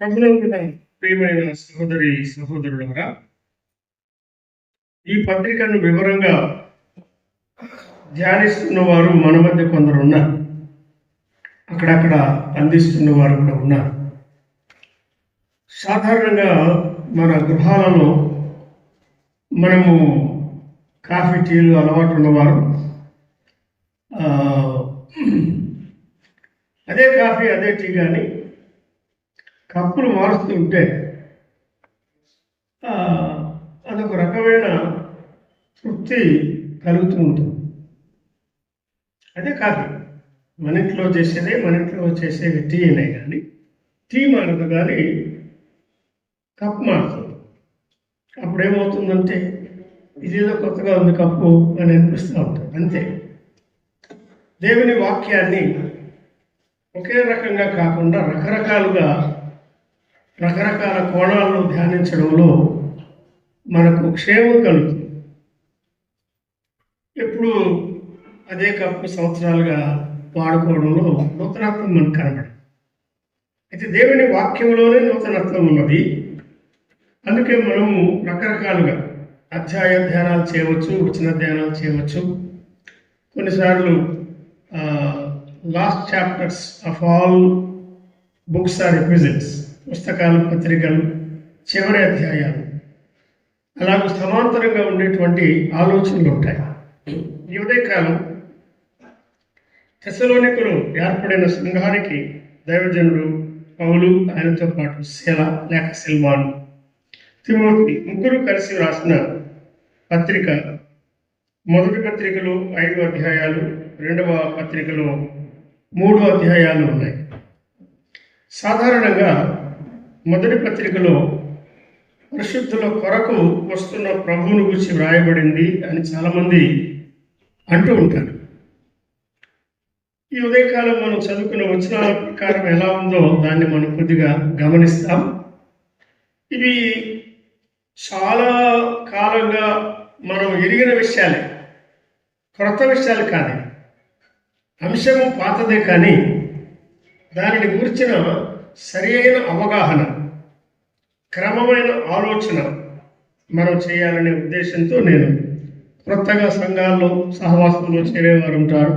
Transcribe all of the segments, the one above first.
ప్రభువునందు ప్రియమైన సహోదరి సహోదరులారా, ఈ పత్రికను వివరంగా ధ్యానిస్తున్న వారు మన మధ్య కొందరు ఉన్నారు. అక్కడక్కడ అందిస్తున్న వారు కూడా ఉన్నారు. సాధారణంగా మన గృహాలలో మనము కాఫీ టీలు అలవాటు ఉన్నవారు అదే కాఫీ అదే టీ కానీ కప్పులు మారుస్తూ ఉంటే అదొక రకమైన తృప్తి కలుగుతూ ఉంటుంది. అదే కాఫీ మన ఇంట్లో చేసేదే, మన ఇంట్లో చేసేది టీ అనే కానీ టీ మారదు, కానీ కప్పు మారుతుంది. అప్పుడు ఏమవుతుందంటే ఇదేదో కొత్తగా ఉంది కప్పు అని అనిపిస్తూ ఉంటుంది. అంతే. దేవుని వాక్యాన్ని ఒకే రకంగా కాకుండా రకరకాలుగా రకరకాల కోణాలను ధ్యానించడంలో మనకు క్షేమం కలుగుతుంది. ఎప్పుడు అదే కప్పు సంవత్సరాలుగా వాడుకోవడంలో నూతనత్వం మనకు కనబడదు. అయితే దేవుని వాక్యంలోనే నూతనత్వం ఉన్నది. అందుకే మనము రకరకాలుగా అధ్యాయ ధ్యానాలు చేయవచ్చు, వచన ధ్యానాలు చేయవచ్చు. కొన్నిసార్లు last chapters of all books or episodes, పుస్తకాలు, పత్రికలు చివరి అధ్యాయాలు, అలాగే సమాంతరంగా ఉండేటువంటి ఆలోచనలు ఉంటాయి. ఈ ఉదయకాలం తెస్సలోనికులు ఏర్పడిన సంఘానికి దైవజనుడు పౌలు, ఆయనతో పాటు శీల లేక సిల్వాను, తిమోతి ముగ్గురు కలిసి రాసిన పత్రిక. మొదటి పత్రికలో 5 అధ్యాయాలు, రెండవ పత్రికలో 3 అధ్యాయాలు ఉన్నాయి. సాధారణంగా మొదటి పత్రికలో పరిశుద్ధుల కొరకు వస్తున్న ప్రభువును గురించి వ్రాయబడింది అని చాలామంది అంటూ ఉంటారు. ఈ ఉదయకాలం మనం చదువుకున్న వచనాల ప్రకారం ఎలా ఉందో దాన్ని మనం కొద్దిగా గమనిస్తాం. ఇవి చాలా కాలంగా మనం ఎరిగిన విషయాలే, క్రొత్త విషయాలు కాదు. అంశము పాతదే, కానీ దానిని గురించిన సరి అయిన అవగాహన, క్రమమైన ఆలోచన మనం చేయాలనే ఉద్దేశంతో నేను క్రొత్తగా సంఘాల్లో సహవాసంలో చేరేవారు ఉంటారు.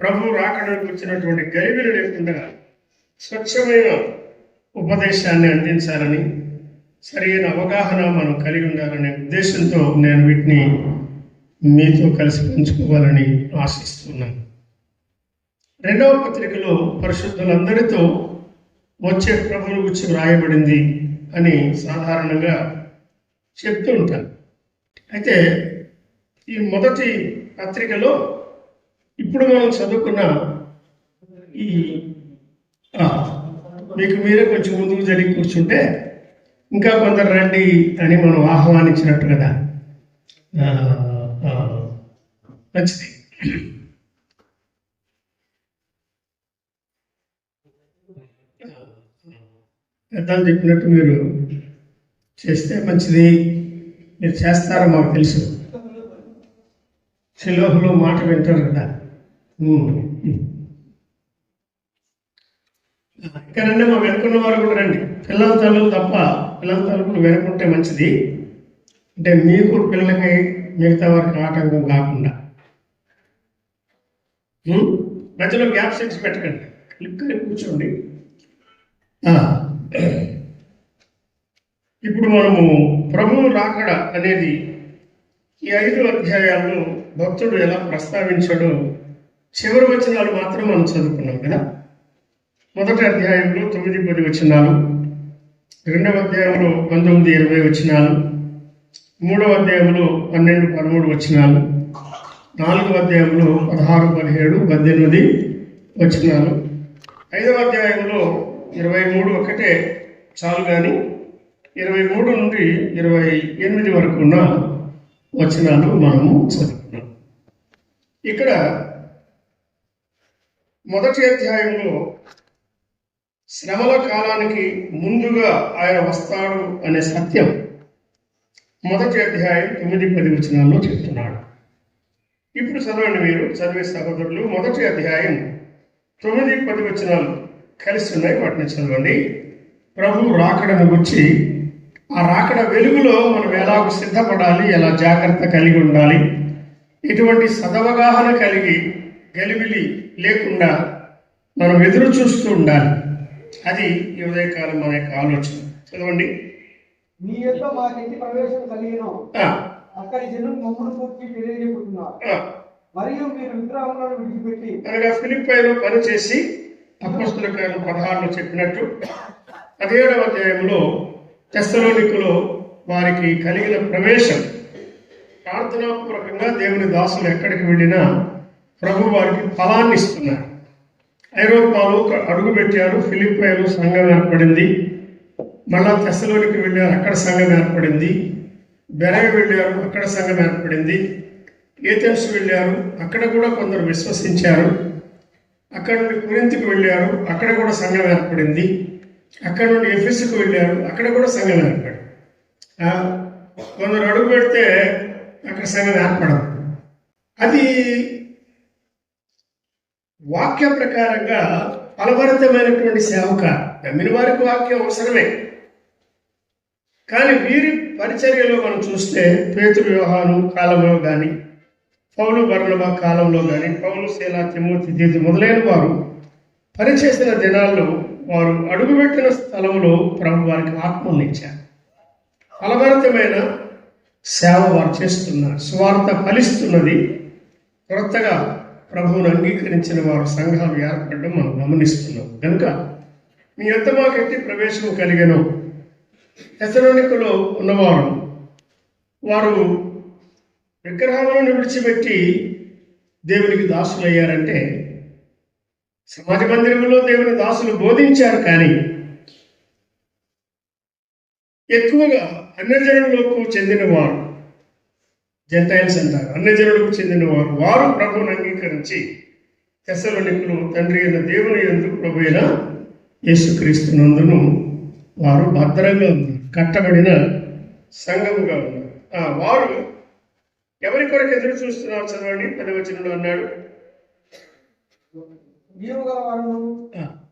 ప్రభు రాకడానికి వచ్చినటువంటి గలిబిలి లేకుండా స్వచ్ఛమైన ఉపదేశాన్ని అందించాలని, సరైన అవగాహన మనం కలిగి ఉండాలనే ఉద్దేశంతో నేను వీటిని మీతో కలిసి పంచుకోవాలని ఆశిస్తున్నాను. రెండవ పత్రికలో పరిశుద్ధులందరితో వచ్చే ప్రభువును గురించి వ్రాయబడింది అని సాధారణంగా చెప్తూ ఉంటాను. అయితే ఈ మొదటి పత్రికలో ఇప్పుడు మనం చదువుకున్న ఈ మీకు మీరే కొంచెం ముందుకు జరిగి కూర్చుంటే ఇంకా కొందరు రండి అని మనం ఆహ్వానించినట్టు కదా. మంచిది. పెద్దలు చెప్పినట్టు మీరు చేస్తే మంచిది. మీరు చేస్తారో మాకు తెలుసు. శిలోహులో మాట వింటారు కదా. ఇక్కడనే మా వెనుకున్న వారు కూడా రండి. పిల్లల తల్లులు తప్ప పిల్లల తల్లులు వెనుకుంటే మంచిది. అంటే మీకు పిల్లలకి మిగతా వారికి ఆటంకం కాకుండా. మధ్యలో గ్యాప్ సెట్స్ పెట్టకండి, క్లిక్ కూర్చోండి. ఇప్పుడు మనము ప్రభువు రాకడ అనేది ఈ 5 అధ్యాయాల్లో భక్తుడు ఎలా ప్రస్తావించాడో చివరి వచనాలు మాత్రం మనం చదువుకున్నాం కదా. మొదటి అధ్యాయంలో 9-10 వచనాలు, రెండవ అధ్యాయంలో 19-20 వచనాలు, మూడవ అధ్యాయంలో 12-13 వచనాలు, నాలుగవ అధ్యాయంలో 16-17-18 వచనాలు, 5వ అధ్యాయంలో 23 ఒకటే చాలు, కానీ 23 నుండి 28 వరకు ఉన్న వచనాలు మనము చదువుకున్నాం. ఇక్కడ మొదటి అధ్యాయంలో శ్రమల కాలానికి ముందుగా ఆయన వస్తాడు అనే సత్యం మొదటి అధ్యాయం 9-10 వచనాల్లో చెప్తున్నాడు. ఇప్పుడు చదవండి, మీరు చదివే సహోదరులు. మొదటి అధ్యాయం 9-10 వచనాలు కలిసి ఉన్నాయి, వాటిని చదవండి. ప్రభు రాకడను గురించి, ఆ రాకడ వెలుగులో మనం ఎలా సిద్ధపడాలి, ఎలా జాగ్రత్త కలిగి ఉండాలి, ఎటువంటి సదవగాహన కలిగి గలిబిలి లేకుండా మనం ఎదురు చూస్తూ ఉండాలి. అది ఈ ఉదయకాలం మన యొక్క ఆలోచన. చదవండి. నీ యొక్క మాకెట్టి ప్రవేశం కలిగిన అక్కడి జనులు మమ్మల్ని పూర్తి తెలియజేస్తున్నారు. మరియు మీరు విగ్రహములను విడిచిపెట్టి అనగా ఫిలిప్పీలో పనిచేసి అపోస్తలుల కార్యం 16లో చెప్పినట్టు 17వ అధ్యాయంలో తెస్సలోనికులో వారికి కలిగిన ప్రవేశం, ప్రార్థనాపూర్వకంగా దేవుని దాసులు ఎక్కడికి వెళ్ళినా ప్రభు వారికి ఫలాన్ని ఇస్తున్నారు. ఐరోపాలో అడుగు పెట్టారు, ఫిలిప్పీలో సంఘం ఏర్పడింది. మళ్ళా తెస్సలోనికి వెళ్ళారు, అక్కడ సంఘం ఏర్పడింది. బెరయ వెళ్ళారు, అక్కడ సంఘం ఏర్పడింది. ఏథెన్స్ వెళ్ళారు, అక్కడ కూడా కొందరు విశ్వసించారు. అక్కడ నుండి కొరింథీకి వెళ్ళారు, అక్కడ కూడా సంఘం ఏర్పడింది. అక్కడ నుండి ఎఫెసుకు వెళ్ళారు, అక్కడ కూడా సంఘం ఏర్పడింది. కొందరు అడుగు పెడితే అక్కడ సంఘం ఏర్పడదు. అది వాక్య ప్రకారంగా ఫలభరితమైనటువంటి సేవక. నమ్మిన వారికి వాక్యం అవసరమే. కానీ వీరి పరిచర్యలో మనం చూస్తే పేతురు యోహాను కాలంలో కానీ, పౌలు బర్నబా కాలంలో కానీ, పౌలు శీల తిమోతి తీతు మొదలైన వారు పనిచేసిన దినాల్లో వారు అడుగుపెట్టిన స్థలంలో ప్రభు వారికి ఆత్మను ఇచ్చారు. ఫలభరితమైన సేవ వారు చేస్తున్నారు. స్వార్థ ఫలిస్తున్నది. కొత్తగా ప్రభువును అంగీకరించిన వారు సంఘాలు ఏర్పడడం మనం గమనిస్తున్నాం. కనుక మీ ఎంత మాకెట్టి ప్రవేశం కలిగనో, తెస్సలోనికలో ఉన్నవారు వారు విగ్రహాలను విడిచిపెట్టి దేవునికి దాసులయ్యారంటే, సమాజ మందిరంలో దేవుని దాసులు బోధించారు, కానీ ఎక్కువగా అన్యజనులకు చెందినవారు, జెంటైల్స్ అంటారు, అన్యజనులకు చెందినవారు, వారు ప్రభువును అంగీకరించి తెస్సలోనికులు తండ్రి అయిన దేవుని యందు ప్రభు అయిన యేసుక్రీస్తునందును వారు భద్రంగా ఉన్నారు, కట్టబడిన సంఘముగా ఉన్నారు. వారు ఎవరి కొరకు ఎదురు చూస్తున్నారు? చదవండి. 10వ వచనంలో అన్నాడు, జీవము గల వారును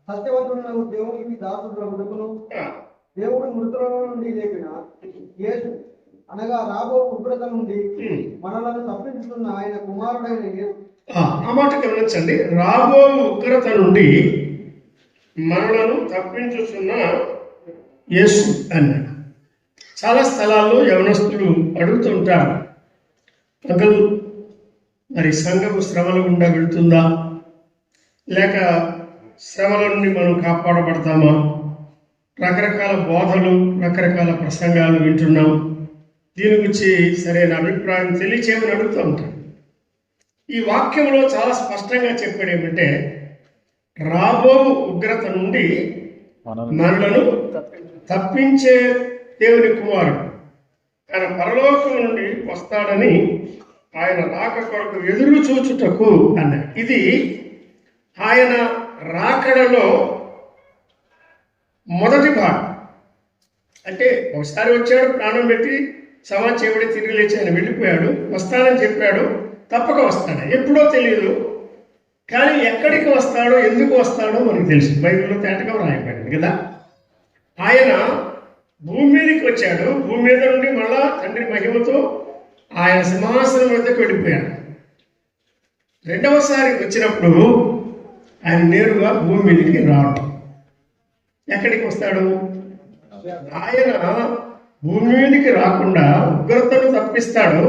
సత్యవంతులను దేవునికి దాసుల ఉడుకును దేవుడు మృతుల నుండి లేపిన యేసు అనగా రాబో ఉగ్రత నుండి మనలను తప్పించుతున్న ఆయన కుమారుడైన యేసు. ఆ మాట గమనించండి. రాబో ఉగ్రత నుండి మనలను తప్పించుతున్న యేసు అన్నాడు. చాలా స్థలాల్లో యవనస్తులు అడుగుతుంటారు, అంకుల్ మరి సంఘము శ్రమల గుండా వెళ్తుందా, లేక శ్రమల నుండి మనం కాపాడబడతామా? రకరకాల బోధలు, రకరకాల ప్రసంగాలు వింటున్నాం, దీని గురించి సరైన అభిప్రాయం తెలియచేయమని అడుగుతూ ఉంటాం. ఈ వాక్యంలో చాలా స్పష్టంగా చెప్పాడు ఏమంటే, రాబో ఉగ్రత నుండి మనలను తప్పించే దేవుని కుమారుడు ఆయన పరలోకం నుండి వస్తాడని ఆయన రాక కొరకు ఎదురు చూచుటకు అన్నాడు. ఇది ఆయన రాకడలో మొదటి భాగం. అంటే ఒకసారి వచ్చాడు, ప్రాణం పెట్టి సమాజం చేయబడి తిరిగి లేచి ఆయన వెళ్ళిపోయాడు. వస్తానని చెప్పాడు, తప్పక వస్తాడు. ఎప్పుడో తెలియదు, కానీ ఎక్కడికి వస్తాడో, ఎందుకు వస్తాడో మనకు తెలుసు. బైబిల్లో తేటగా రాయబడింది కదా. ఆయన భూమి మీదకి వచ్చాడు, భూమి మీద నుండి మళ్ళా తండ్రి మహిమతో ఆయన సింహాసనం వద్దకు వెళ్ళిపోయాడు. రెండవసారి వచ్చినప్పుడు ఆయన నేరుగా భూమి మీదకి రావడం. ఎక్కడికి వస్తాడు? ఆయన భూమి మీదకి రాకుండా ఉగ్రతను తప్పిస్తాడు.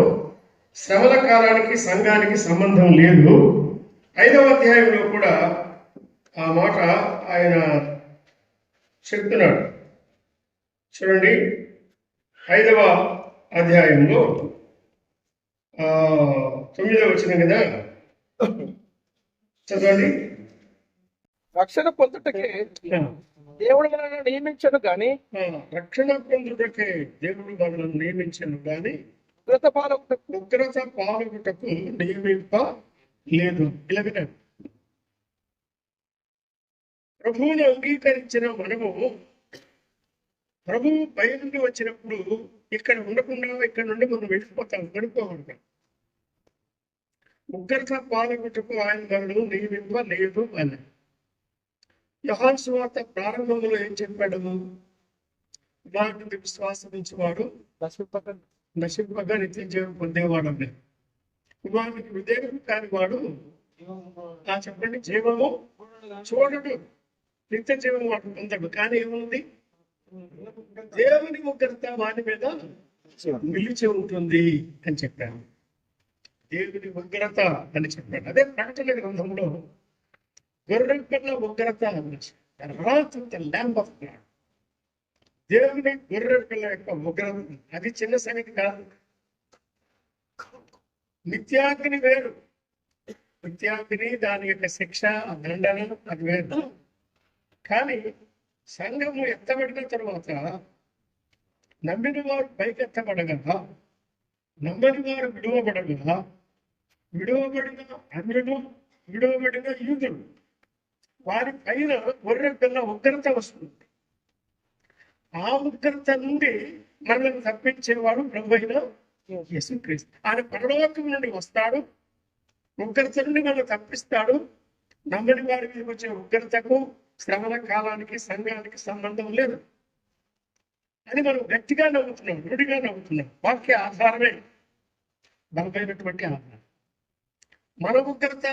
శ్రమల కాలానికి సంఘానికి సంబంధం లేదు. 5వ అధ్యాయంలో కూడా ఆ మాట ఆయన చెప్తున్నాడు. చూడండి, 5వ అధ్యాయంలో 9వ వచనం కదా, చదవండి. రక్షణ పొందుటకే దేవుడు మనల్ని నియమించను గాని, రక్షణ పొందుటకే దేవుడు మనల్ని నియమించను గాని ఉగ్రత పాలకుటకు నియమింప లేదు. ఇలాగనే ప్రభువును అంగీకరించిన మనము ప్రభువు పై నుండి వచ్చినప్పుడు ఇక్కడ ఉండకుండా ఇక్కడ నుండి మనం వెళ్ళిపోతాం, గడిపోకూడదు. ఉగ్రత పాలకుటకు ఆయన మనల్ని నియమింప లేదు అని యోహాను సువార్త ప్రారంభంలో ఏం చెప్పాడు? కుమారుని విశ్వాసించేవాడు నశింపగా నిత్య జీవం పొందేవాడు అని. కుమారునికి విధేయుడు కాని వాడు చెప్పండి జీవము చూడడు, నిత్య జీవం వాడు పొందడు. కానీ ఏముంది? దేవుని ఉగ్రత వాని మీద నిలిచి ఉంటుంది అని చెప్పాను. దేవుని ఉగ్రత అని చెప్పాడు. అదే ప్రకటన గ్రంథంలో గొర్రె పిల్ల ఉగ్రత ల్యాంబ్ ఆఫ్ గాడ్. దేవుని గొర్రె పిల్ల యొక్క ఉగ్రత అది చిన్న సంగతి కాదు. నిత్యాగ్ని వేరు. నిత్యాగ్ని దాని యొక్క శిక్ష, దండన అది వేరు. కానీ సంఘము ఎత్తబడిన తర్వాత నమ్మిన వారు పైకెత్తబడగా, నమ్మని వారు విడువబడగా, విడువబడిన అన్యులు, విడువబడిన యూదులు వారి పైన గొర్రె పిల్ల ఉగ్రత వస్తుంది. ఆ ఉగ్రత నుండి మనల్ని తప్పించేవాడు ప్రభువైన యేసుక్రీస్తు. ఆయన పరలోకం నుండి వస్తాడు, ఉగ్రత నుండి మనల్ని తప్పిస్తాడు. నమ్మని వారి మీద వచ్చే ఉగ్రతకు, శ్రమల కాలానికి సంఘానికి సంబంధం లేదు అని మనం గట్టిగా నవ్వుతున్నాం, ruడిగా నవ్వుతున్నాం. వాక్య ఆధారమే బలమైనటువంటి ఆధారం. మన ఉగ్రత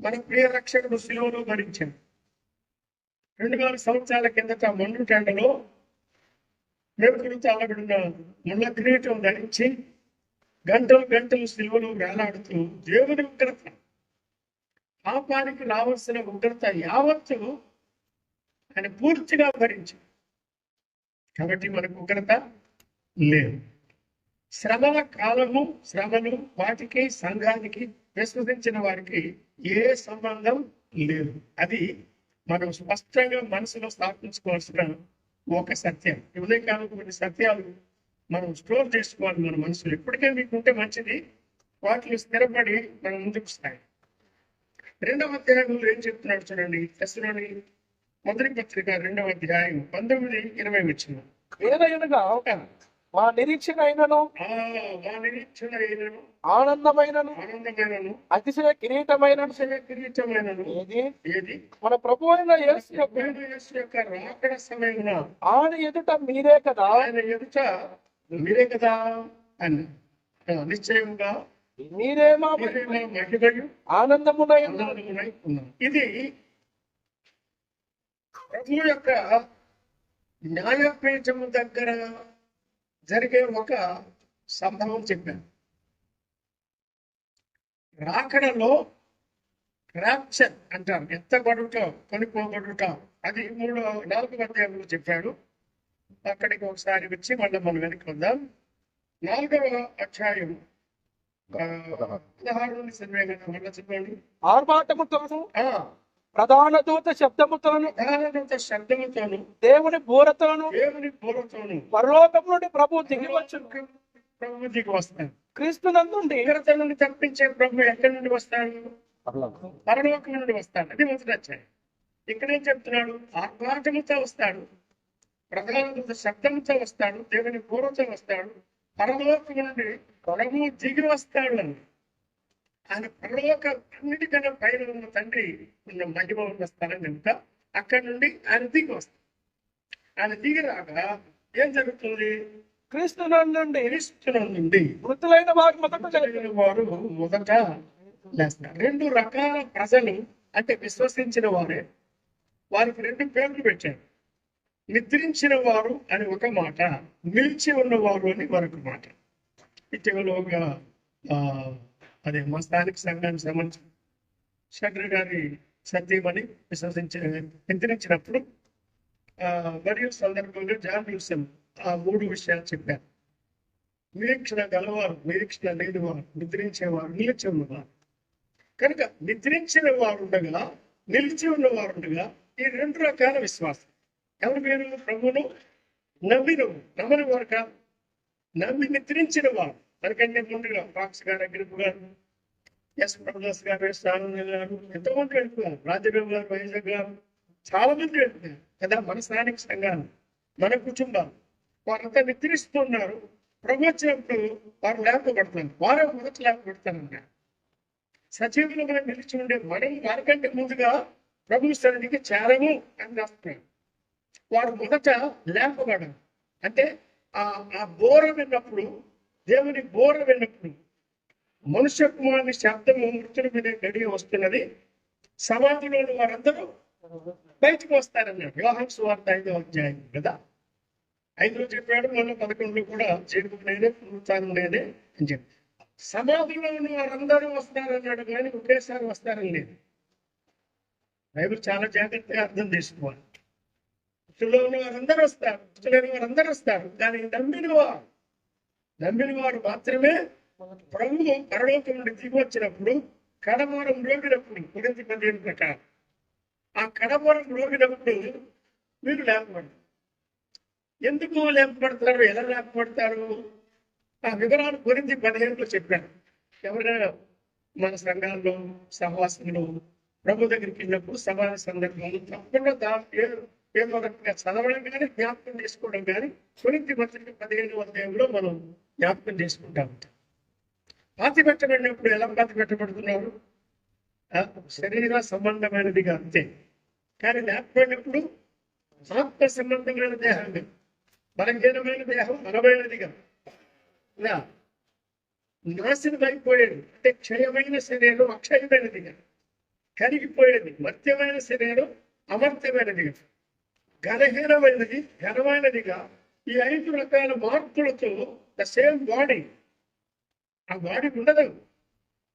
మన ప్రియ రక్షకుడు శిలువలో భరించాడు. 2000 సంవత్సరాల కిందట మండు టెండలో మేకులతో అల్లబడిన ముళ్ళ కిరీటం ధరించి గంటలు గంటలు శిలువలో వేలాడుతూ దేవుని ఉగ్రత, పాపానికి రావాల్సిన ఉగ్రత యావత్తు ఆయన పూర్తిగా భరించాడు. కాబట్టి మనకు ఉగ్రత లేదు. శ్రమల కాలము, శ్రమలు వాటికి సంఘానికి విశ్వసించిన వారికి ఏ సంబంధం లేదు. అది మనం స్పష్టంగా మనసులో స్థాపించుకోవాల్సిన ఒక సత్యం. ఉదయకాలం కొన్ని సత్యాలు మనం స్టోర్ చేసుకోవాలి మన మనసులో. ఇప్పటికే మీకుంటే మంచిది, వాటిలో స్థిరపడి మనం ముందుకు సాయి. 2వ అధ్యాయంలో ఏం చెప్తున్నాడు చూడండి. తెస్సలోని మొదటి పత్రిక 2వ అధ్యాయం 19-20 వచ్చిన. ఏదైనగా మా నిరీక్షణ అయినను ఆనందమైనను అతిశయ కిరీటమైనను ఏది మన ప్రభు అయిన యేసు యొక్క రాకడ సమయమున ఆయన ఎదుట మీరే కదా అని నిశ్చయంగా మీరే మా మహిమయు ఆనందమునై ఆనందమునై ఉన్నాం. ఇది ప్రభు యొక్క న్యాయపీఠము దగ్గర జరిగే ఒక సంభవం చెప్పాను. రాకడలో రాప్చర్ అంటారు, ఎత్తబడుట, కొనిపోబడుట. అది 4వ అధ్యాయంలో చెప్పాడు. అక్కడికి ఒకసారి వచ్చి మళ్ళీ మనం వెనక్కి వద్దాం. 4వ అధ్యాయం 16 నుండి చదివే కదా, మళ్ళీ చెప్పండి. ఆర్భాటముతోను ప్రధాన దూత శబ్దముతోను దేవుని బూరతోను పరలోకం నుండి ప్రభు దిగి వస్తాడు. క్రీస్తు నందుండి నుండి తప్పించే ప్రభు ఎక్కడి నుండి వస్తాడు? పరలోకం నుండి వస్తాడు. అది మొదటి అధ్యాయం. ఇక్కడేం చెప్తున్నాడు? ఆర్భాటముతో వస్తాడు, ప్రధాన దూత శబ్దంతో వస్తాడు, దేవుని బూరతో వస్తాడు, పరలోకం నుండి ప్రభు దిగి వస్తాడు అని. ఆయన పరలోక అన్నిటికన్నా పైన ఉన్న తండ్రి ఉన్న మహిమ ఉన్న స్థలం కనుక అక్కడి నుండి ఆయన దిగి వస్తాడు. ఆయన దిగి రాగా ఏం జరుగుతుంది? క్రీస్తు నుండి మృతులైన వారు మొదట లేస్తారు. 2 రకాల ప్రజలు అంటే విశ్వసించిన వారే. వారికి 2 పేర్లు పెట్టారు. నిద్రించిన వారు అని ఒక మాట, నిలిచి ఉన్నవారు అని మరొక మాట. ఇటీవలగా అదే మా స్థానిక సంఘానికి సంబంధించిన శంకర్ గారి సత్యమని నిద్రించినప్పుడు మరియు సందర్భంగా జాన్ ఆ 3 విషయాలు చెప్పారు. నిరీక్షణ గలవారు, నిరీక్షణ లేనివారు, నిద్రించేవారు, నిలిచి ఉన్నవారు. కనుక నిద్రించిన వారు ఉండగా, నిలిచి ఉన్నవారు ఉండగా ఈ 2 రకాల విశ్వాసం. ఎవరు పేరు? ప్రభువును నమ్మని వారు కాదు, నమ్మి నిద్రించిన వారు. మనకంటే ముందుగా ఫాక్స్ గారు, అగ్రిప్ గారు, ఎస్ ప్రభుదాస్ గారు, ఎస్ ఆనంద్ గారు, ఎంతోమంది వెళ్ళిపోయారు. రాజబాబు గారు, వైజాగ్ గారు, చాలా మంది వెళ్ళిపోయారు కదా. మన స్థానిక సంఘాలు, మన కుటుంబాలు, వారంతా నిద్రిస్తున్నారు. ప్రభు వచ్చినప్పుడు వారు లేపబడతారు. వారే మొదట లేపబడతారన్నారు. సజీవులుగా నిలిచి ఉండే మనం వారికంటే ముందుగా ప్రభు సన్నిధికి చేరము అని రాస్తున్నాడు. వారు మొదట లేపబడాలి. అంటే ఆ బోర విన్నప్పుడు, దేవుని బోర విన్నప్పుడు మనుష్య కుమారుని శబ్దము మృతులు వినే గడియ వస్తున్నది, సమాధిలో ఉన్న వారందరూ బయటకు వస్తారన్నాడు. యోహాను సువార్త 5వ అధ్యాయం కదా, 5లో చెప్పాడు, మళ్ళీ 11లో కూడా చేరుకు నేనే పునరుత్థానం నేనే అని చెప్పి. సమాధిలో ఉన్న వారందరూ వస్తారన్నాడు కానీ ఒకేసారి వస్తారని లేదు. బైబిల్ చాలా జాగ్రత్తగా అర్థం చేసుకోవాలి. మృతుల్లో ఉన్న వారందరూ వస్తారు, మృతులైన వారందరూ వస్తారు, కానీ నమ్మిన వారు మాత్రమే ప్రభువు పరలోకం నుండి దిగి వచ్చినప్పుడు కడమూరం రోగినప్పుడు, కొరింథీ 15 ప్రకారం ఆ కడమూరం రోగినప్పుడు మీరు లేపబడతారు. ఎందుకు లేపబడతారు, ఎలా లేపబడతారు, ఆ వివరాలు కొరింథీ 15లో చెప్పారు. ఎవరైనా మన సంఘాల్లో సహవాసంలో ప్రభు దగ్గరికి వెళ్ళినప్పుడు సమాధి సందర్భంలో తప్పకుండా ఏదో ఒకటిగా చదవడం కానీ జ్ఞాపకం చేసుకోవడం కానీ కొరింథీ పత్రిక 15వ అధ్యాయంలో మనం జ్ఞాపకం చేసుకుంటా ఉంటాం. పాతి పెట్టబడినప్పుడు ఎలా పాతి పెట్టబడుతున్నారు, శరీర సంబంధమైనదిగా అంతే. కానీ లేకపోయినప్పుడు ఆత్మ సంబంధమైన దేహంగా, బలహీనమైన దేహం బలమైనదిగా, నాశనం అయిపోయేది అంటే క్షయమైన శరీరం అక్షయమైనదిగా, కరిగిపోయేది మర్త్యమైన శరీరం అమర్త్యమైనదిగా, ఘనహీనమైనది ఘనమైనదిగా, ఈ 5 రకాల మార్పులతో ద సేమ్ బాడీ, ఆ బాడీ ఉండదు.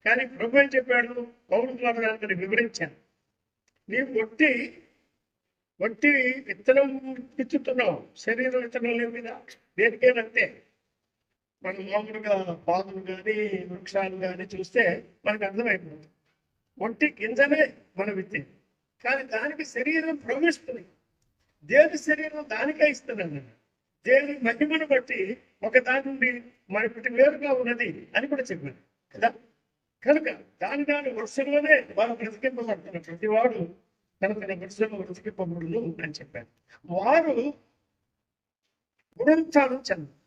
కానీ ప్రభు ఏం చెప్పాడు, పౌలు ద్వారా దాన్ని వివరించాను. నీవు వట్టి విత్తనం విత్తుతున్నావు, శరీరం విత్తనం మీద దేనికేనంతే. మనం మామూలుగా పాదులు కానీ వృక్షాలు కానీ చూస్తే మనకు అర్థమైపోతుంది, ఒంటి గింజనే మనం విత్తే, కానీ దానికి శరీరం ప్రవేశిస్తుంది. దేవుని శరీరం దానికే ఇస్తున్నాను. దేవుని మహిమను బట్టి ఒక దాని నుండి మరొకటి వేరుగా ఉన్నది అని కూడా చెప్పాను కదా. కనుక దాని వరుసలోనే వారు బ్రతికింపబడుతున్నారు. ప్రతివాడు తన వరుసలో బ్రతికింపబడును అని చెప్పారు. వారు పునరుత్థానం చెందారు.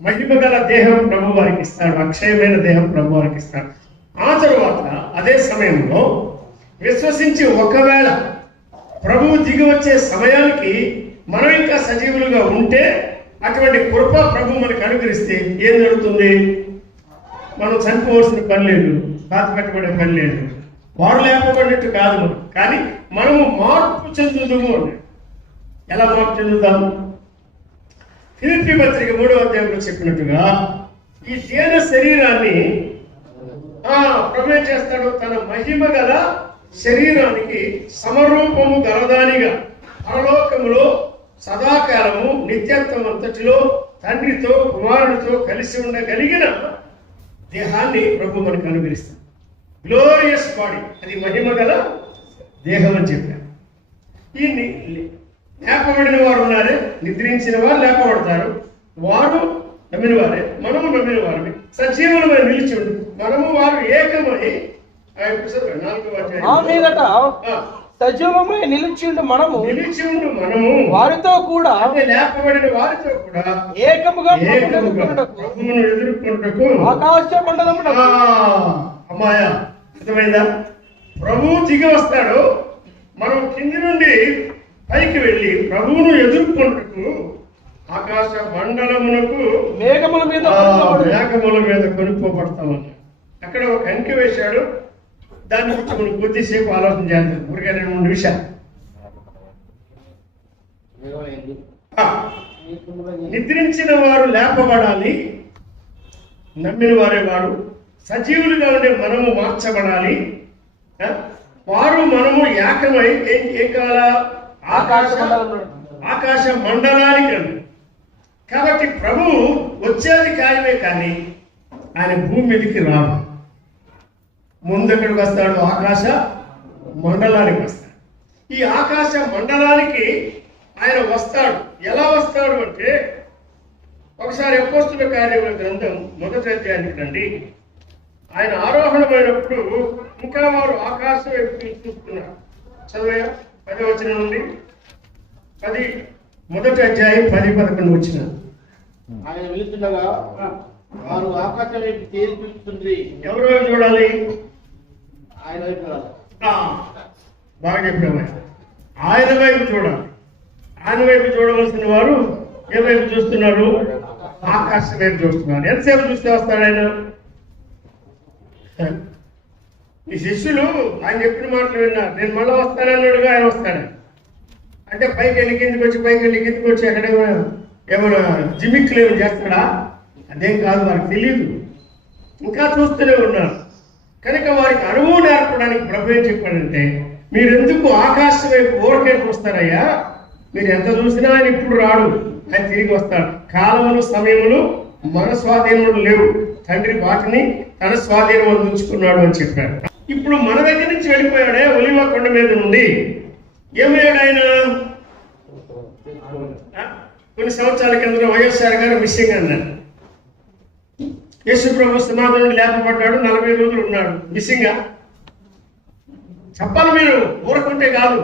మహిమ గల దేహం ప్రభు వారికి ఇస్తాడు, అక్షయమైన దేహం ప్రభు వారికి ఇస్తాడు. ఆ తరువాత అదే సమయంలో విశ్వసించి ఒకవేళ ప్రభువు దిగి వచ్చే సమయానికి మనం ఇంకా సజీవులుగా ఉంటే, అటువంటి కృప ప్రభు మనకు అనుగ్రహిస్తే ఏం జరుగుతుంది, మనం చనిపోవలసిన పని లేదు, పాతి పెట్టబడే పని లేదు. వారు లేకపోయినట్టు కాదు మనం, కానీ మనము మార్పు చెందుదాము అన్నాడు. ఎలా మార్పు చెందుతాము? ఫిలిప్పీ పత్రిక 3వ అధ్యాయంలో చెప్పినట్టుగా ఈ దేన శరీరాన్ని ప్రభు ఏం చేస్తాడు, తన మహిమ గల శరీరానికి సమరూపము గలదానిగా పరలోకములో సదాకాలము నిత్యత్వం అంతటిలో తండ్రితో కుమారుడితో కలిసి ఉండగలిగిన దేహాన్ని ప్రభు మనకు అనుగ్రహిస్తాడు. గ్లోరియస్ బాడీ, అది మహిమ గల దేహం అని చెప్పారు. ఈ లేపబడిన వారు ఉన్నారే, నిద్రించిన వారు లేపబడతారు. వారు నమ్మిన వారే, మనము నమ్మిన వారిని సజీవులమై నిలిచి ఉండి మనము వారు ఏకమై సజీవమై నిలిచి ఉండు మనము వారితో కూడా లేపబడిన వారితో కూడా ఏకముగా ఎదుర్కొంటకు ఆకాశ మండలమున. అమ్మాయ అర్థమైందా? ప్రభువు దిగి వస్తాడు, మనం కింది నుండి పైకి వెళ్ళి ప్రభువును ఎదుర్కొంటకు ఆకాశ మండలమునకు మేఘముల మీద కొనుక్కోబడతామని అక్కడ ఒక అంకె వేశాడు. దాన్ని గురించి మనం కొద్దిసేపు ఆలోచన చేద్దాం. ఊరికే 2-3 నిమిషాలు. నిద్రించిన వారు లేపబడాలి, నమ్మిన వారే వారు సజీవులుగా ఉండే మనము మార్చబడాలి. వారు మనము ఏకమై ఏం కావాలా? ఆకాశ మండలానికి రండి. కాబట్టి ప్రభువు వచ్చేది ఖాయమే, కానీ ఆయన భూమి మీదకి రాడు. ముందెక్కడికి వస్తాడు? ఆకాశ మండలానికి వస్తాడు. ఈ ఆకాశ మండలానికి ఆయన వస్తాడు. ఎలా వస్తాడు అంటే, ఒకసారి అపోస్తుల కార్యముల గ్రంథం 1వ అధ్యాయానికి రండి. ఆయన ఆరోహణమైనప్పుడు ఇంకా వారు ఆకాశం వైపు చూస్తున్నారు. చదివా 10వ వచనం నుండి 1వ అధ్యాయం 10-11 వచ్చిన. ఆయన వెళుతుండగా వారు ఆకాశం వైపు తేలి చూస్తుంది. ఎవరు వైపు చూడాలి? ఆయన వైపు చూడాలి. బాగా చెప్పాము. ఆయన వైపు చూడాలి. ఆయన వైపు చూడవలసిన వారు ఏ వైపు చూస్తున్నారు? ఆకాశం వైపు చూస్తున్నారు. ఎంతసేపు చూస్తే వస్తాడు ఆయన? ఈ శిష్యులు ఆయన చెప్పిన మాటలు విన్నారు. నేను మళ్ళీ వస్తానన్నాడుగా, ఆయన వస్తాడు అంటే పైకి వెళ్ళి కిందికి వచ్చి, పైకి వెళ్ళి కిందికి వచ్చి అక్కడ ఏమైనా జిమిక్లు ఏమి చేస్తాడా? అదేం కాదు, వారికి తెలియదు. ఇంకా చూస్తూనే ఉన్నారు. కనుక వారికి అనుభవం నేర్పడానికి ప్రభు ఏం చెప్పాడంటే, మీరెందుకు ఆకాశం వైపు ఊరకే చూస్తారయ్యా? మీరు ఎంత చూసినా ఆయన ఇప్పుడు రాడు, ఆయన తిరిగి వస్తాడు. కాలములు సమయములు మన స్వాధీనములు లేవు, తండ్రి వాటిని తన స్వాధీనం ఉంచుకున్నాడు అని చెప్పాడు. ఇప్పుడు మన దగ్గర నుంచి వెళ్ళిపోయాడే ఒలివ కొండ మీద నుండి. ఏమయ్యాడు ఆయన? కొన్ని సంవత్సరాల కింద వైఎస్ఆర్ గారు మిస్సింగ్ అన్నారు. యేసు ప్రభు సమాధి నుండి లేపబడ్డాడు, 40 రోజులు ఉన్నాడు. మిస్సింగా? చెప్పాలి మీరు, ఊరకుంటే కాదు.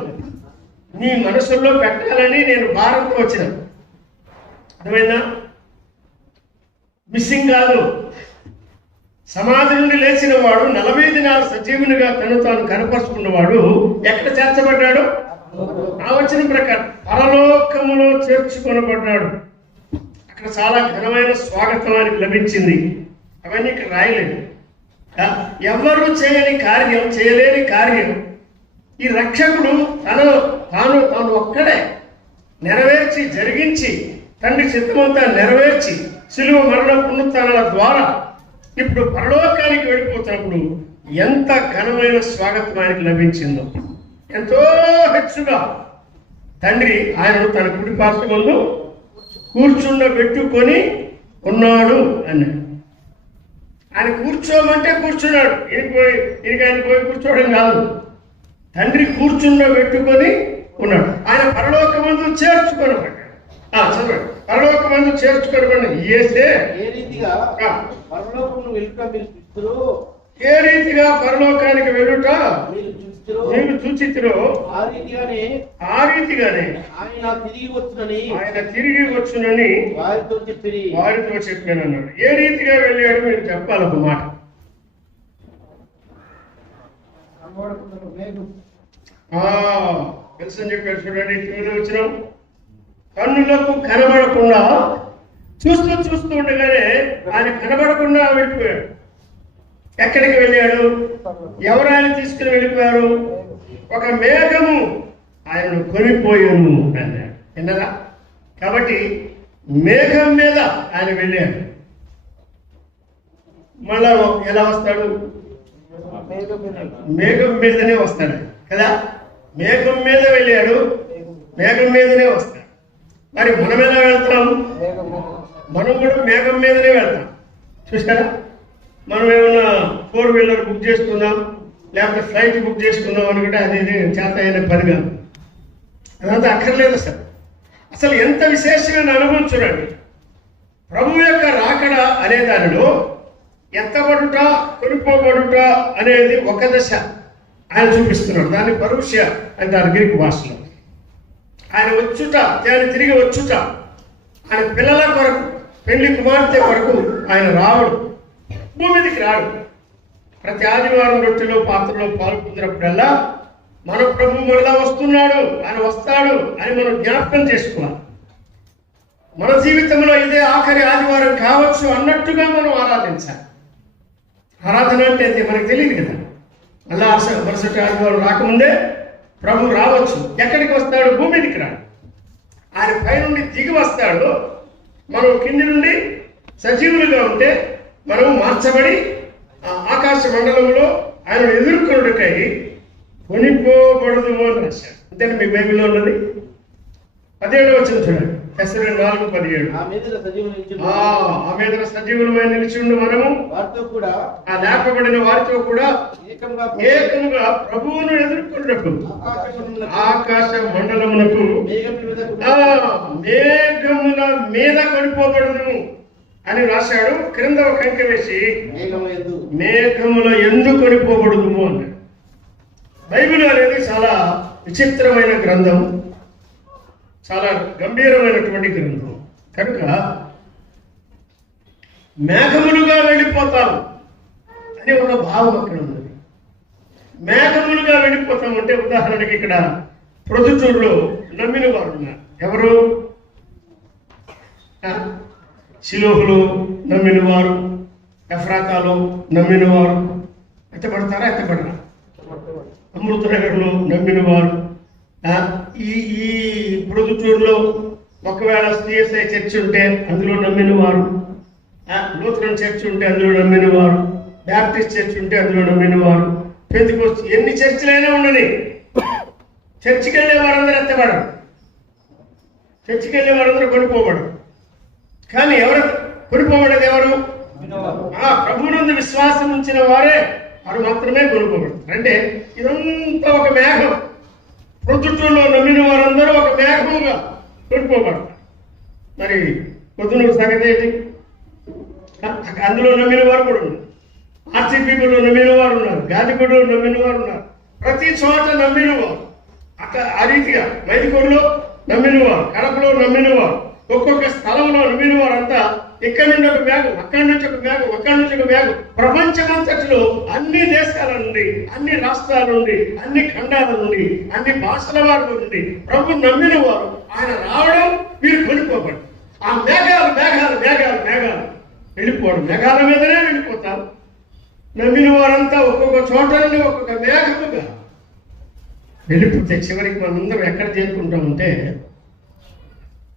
నీ మనసుల్లో పెట్టాలని నేను భారత్తో వచ్చిన. అర్థమైందా? మిస్సింగ్ కాదు. సమాధి నుండి లేచిన వాడు 40 దినాలు సజీవునిగా తను తాను కనపరుచుకున్నవాడు ఎక్కడ చేర్చబడ్డాడు? ఆ వచ్చిన ప్రకారం పరలోకములో చేర్చుకొనబడ్డాడు. అక్కడ చాలా ఘనమైన స్వాగతం ఆయనకు లభించింది. అవన్నీ ఇక్కడ రాయలేదు. ఎవరు చేయలేని కార్యం ఈ రక్షకుడు తాను ఒక్కడే నెరవేర్చి జరిగించి, తండ్రి చిత్తమంతా నెరవేర్చి శిలువ మరణ పునరుత్థానాల ద్వారా ఇప్పుడు పరలోకానికి వెళ్ళిపోతున్నప్పుడు ఎంత ఘనమైన స్వాగతం ఆయనకు లభించిందో. ఎంతో హెచ్చుగా తండ్రి ఆయనను తన కుడి పార్శ్వమందు కూర్చుండబెట్టుకొని ఉన్నాడు అన్నాడు. ఆయన కూర్చోమంటే కూర్చున్నాడు. ఆయన పోయి కూర్చోవడం కాదు, తండ్రి కూర్చుండబెట్టుకొని ఉన్నాడు. ఆయన పరలోకమందు చేర్చుకొనబడ్డాడు. చదవండి. పరలోకమందు చేర్చుకొనబడి ఏ రీతిగా పరలోకానికి వెళ్ళుట మీరు చూచితిరో ఆ రీతిగానే ఆయన తిరిగి వచ్చునని వారితో చెప్పానన్నాడు. ఏ రీతిగా వెళ్ళాడు మీరు చెప్పాలి ఒక మాట. తెలుసని చెప్పారు చూడండి. 9వ వచనం, కన్నులకు కనబడకుండా చూస్తూ ఉండగానే ఆయన కనబడకుండా వెళ్ళిపోయాడు. ఎక్కడికి వెళ్ళాడు? ఎవరు ఆయన తీసుకుని వెళ్ళిపోయారు? ఒక మేఘము ఆయనను కొనిపోయాను అన్నాడు. విన్నారా? కాబట్టి మేఘం మీద ఆయన వెళ్ళాడు. మళ్ళా ఎలా వస్తాడు? మేఘం మీదనే వస్తాడు కదా. మేఘం మీద వెళ్ళాడు, మేఘం మీదనే వస్తాడు. మరి మనం ఎలా వెళ్తాం? మనం కూడా మేఘం మీదనే వెళ్తాం. చూసారా? మనం ఏమన్నా 4 వీలర్ బుక్ చేసుకున్నాం, లేకపోతే ఫ్లైట్ బుక్ చేసుకున్నాం అనుకుంటే అది చేత అయిన పని కాదు. అదంతా అక్కర్లేదు. అసలు ఎంత విశేషమైన అనుభవం చూడండి. ప్రభు యొక్క రాకడ అనే దానిలో ఎత్తబడుట, కొనుక్కోబడుట అనేది ఒక దశ ఆయన చూపిస్తున్నాడు. దాన్ని పరుష్య అంటారు గ్రీకు భాషలో. ఆయన వచ్చుట, ఆయన తిరిగి వచ్చుట, ఆయన పిల్లల కొరకు, పెళ్లి కుమార్తె కొరకు ఆయన రావడు, భూమిదికి రాడు. ప్రతి ఆదివారం రొట్టెలో పాత్రలో పాల్పొందినప్పుడల్లా మన ప్రభు మరలా వస్తున్నాడు, ఆయన వస్తాడు అని మనం జ్ఞాపకం చేసుకోవాలి. మన జీవితంలో ఇదే ఆఖరి ఆదివారం కావచ్చు అన్నట్టుగా మనం ఆరాధించాలి. ఆరాధన అంటే మనకు తెలియదు కదా. మళ్ళా మరుసటి ఆదివారం రాకముందే ప్రభు రావచ్చు. ఎక్కడికి వస్తాడు? భూమికి రాడు. ఆయన పైనుండి దిగి వస్తాడు. మనం కింది నుండి సజీవులుగా ఉంటే మనం మార్చబడి ఆకాశ మండలంలో ఆయన ఎదుర్కొనుటకై కొనిపోబడదు అని రాశాడు. అంతేనా మీ బైబిల్లో ఉన్నది? 17వ వచనం చూడండి. Hesron 4:17. ఆ మీద సజీవులమై నిలిచి ఉండి మనము ఆ లేపబడిన వారితో కూడా ఏకముగా ప్రభువును ఎదుర్కొన్నట్టు ఆకాశ మండలమునకు మేఘముల మీద కొనిపోబడును అని రాశాడు. క్రింద ఒక కంక వేసి మేఘముల ఎందుకు కొనిపోబడును అన్నాడు. బైబిల్ అనేది చాలా విచిత్రమైన గ్రంథం, చాలా గంభీరమైనటువంటి గ్రంథం. కనుక మేఘములుగా వెళ్ళిపోతారు అని ఒక భావం అక్కడ ఉన్నది. మేఘములుగా వెళ్ళిపోతామంటే ఉదాహరణకి ఇక్కడ ప్రొద్దుటూరులో నమ్మిన వారు ఉన్నారు. ఎవరు? షిలోహులో నమ్మిన వారు, ఎఫ్రాతాలో నమ్మిన వారు ఎత్తపడతారా? ఎత్తపడరా? అమృతనగర్లో నమ్మిన వారు, ఈ ఈ ప్రొద్దుటూరులో ఒకవేళ సిఎస్ఐ చర్చ్ ఉంటే అందులో నమ్మిన వారు, లూథరన్ చర్చ్ ఉంటే అందులో నమ్మిన వారు, బ్యాప్టిస్ట్ చర్చ్ ఉంటే అందులో నమ్మిన వారు, పెంతెకోస్తు ఎన్ని చర్చిలైనా ఉండని చర్చికి వెళ్ళే వారందరూ ఎత్తబడరు, చర్చికి వెళ్ళే వారందరూ కొనిపోబడరు. కానీ ఎవరు కొనిపోబడేది? ఎవరు? ప్రభువునందు విశ్వాసం ఉంచిన వారే వారు మాత్రమే కొనుక్కోబడతారు. అంటే ఇదంతా ఒక మేఘం. ప్రొద్దుటూరులో నమ్మిన వారందరూ ఒక మేఘముగా కొనుక్కోబడతారు. మరి పొద్దునూరు సంగతి ఏంటి? అందులో నమ్మిన వారు కూడా ఉన్నారు, ఆర్సీపీలో నమ్మిన వారు ఉన్నారు, గాదిగూడలో నమ్మిన వారు ఉన్నారు, ప్రతి చోట నమ్మిన వారు. అట్లా ఆ రీతిగా మైదుకూరులో నమ్మిన వారు, కడపలో నమ్మిన వారు, ఒక్కొక్క స్థలంలో నమ్మిన వారంతా ఇక్కడి నుండి ఒక మేఘం, అక్కడి నుంచి ఒక మేఘం, అక్కడి నుంచి ఒక మేఘం. ప్రపంచమంతటిలో అన్ని దేశాల నుండి, అన్ని రాష్ట్రాల నుండి, అన్ని ఖండాల నుండి, అన్ని భాషల వారి నుండి ప్రభు నమ్మిన వారు ఆయన రావడం, వీరు కొనుక్కోబడి ఆ మేఘాలు మేఘాలు మేఘాలు మేఘాలు వెళ్ళిపోవడం, మేఘాల మీదనే వెళ్ళిపోతారు. నమ్మిన వారంతా ఒక్కొక్క చోట నుండి ఒక్కొక్క మేఘముగా వెళ్ళిపోతే చివరికి మనందరం ఎక్కడ చేరుకుంటామంటే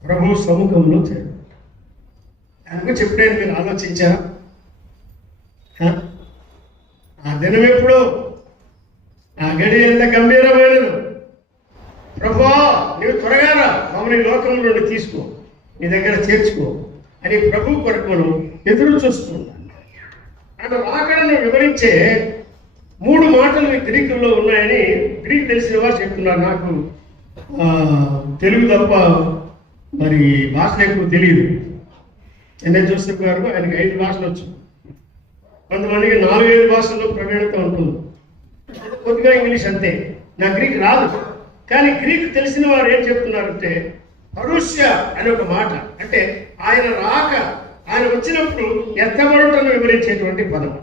ప్రభు సముఖంలో చేరు. అందుకు చెప్పాను, మీరు ఆలోచించారా? ఆ దినం ఎప్పుడో, ఆ గడి ఎంత గంభీరమైనది. ప్రభువా నీవు త్వరగా రా, మమ్మల్ని లోకంలో నుండి తీసుకో, నీ దగ్గర చేర్చుకో అని ప్రభు కొరకు మనం ఎదురు చూస్తున్నాం. ఆయన రాకడను వివరించే 3 మాటలు గ్రీకుల్లో ఉన్నాయని గ్రీక్ తెలిసిన వారు చెప్తున్నారు. నాకు తెలుగు తప్ప మరి భాషలు ఎక్కువ తెలియదు. ఎన్ఎస్ జోసెఫ్ గారు ఆయనకి 5 భాషలు వచ్చు, కొంతమందికి 4-5 భాషల్లో ప్రవీణత ఉంటుంది, కొద్దిగా ఇంగ్లీష్ అంతే. నా గ్రీక్ రాదు. కానీ గ్రీక్ తెలిసిన వారు ఏం చెప్తున్నారంటే పరుష్య అనే ఒక మాట, అంటే ఆయన రాక, ఆయన వచ్చినప్పుడు ఎత్తబడటను వివరించేటువంటి పదం.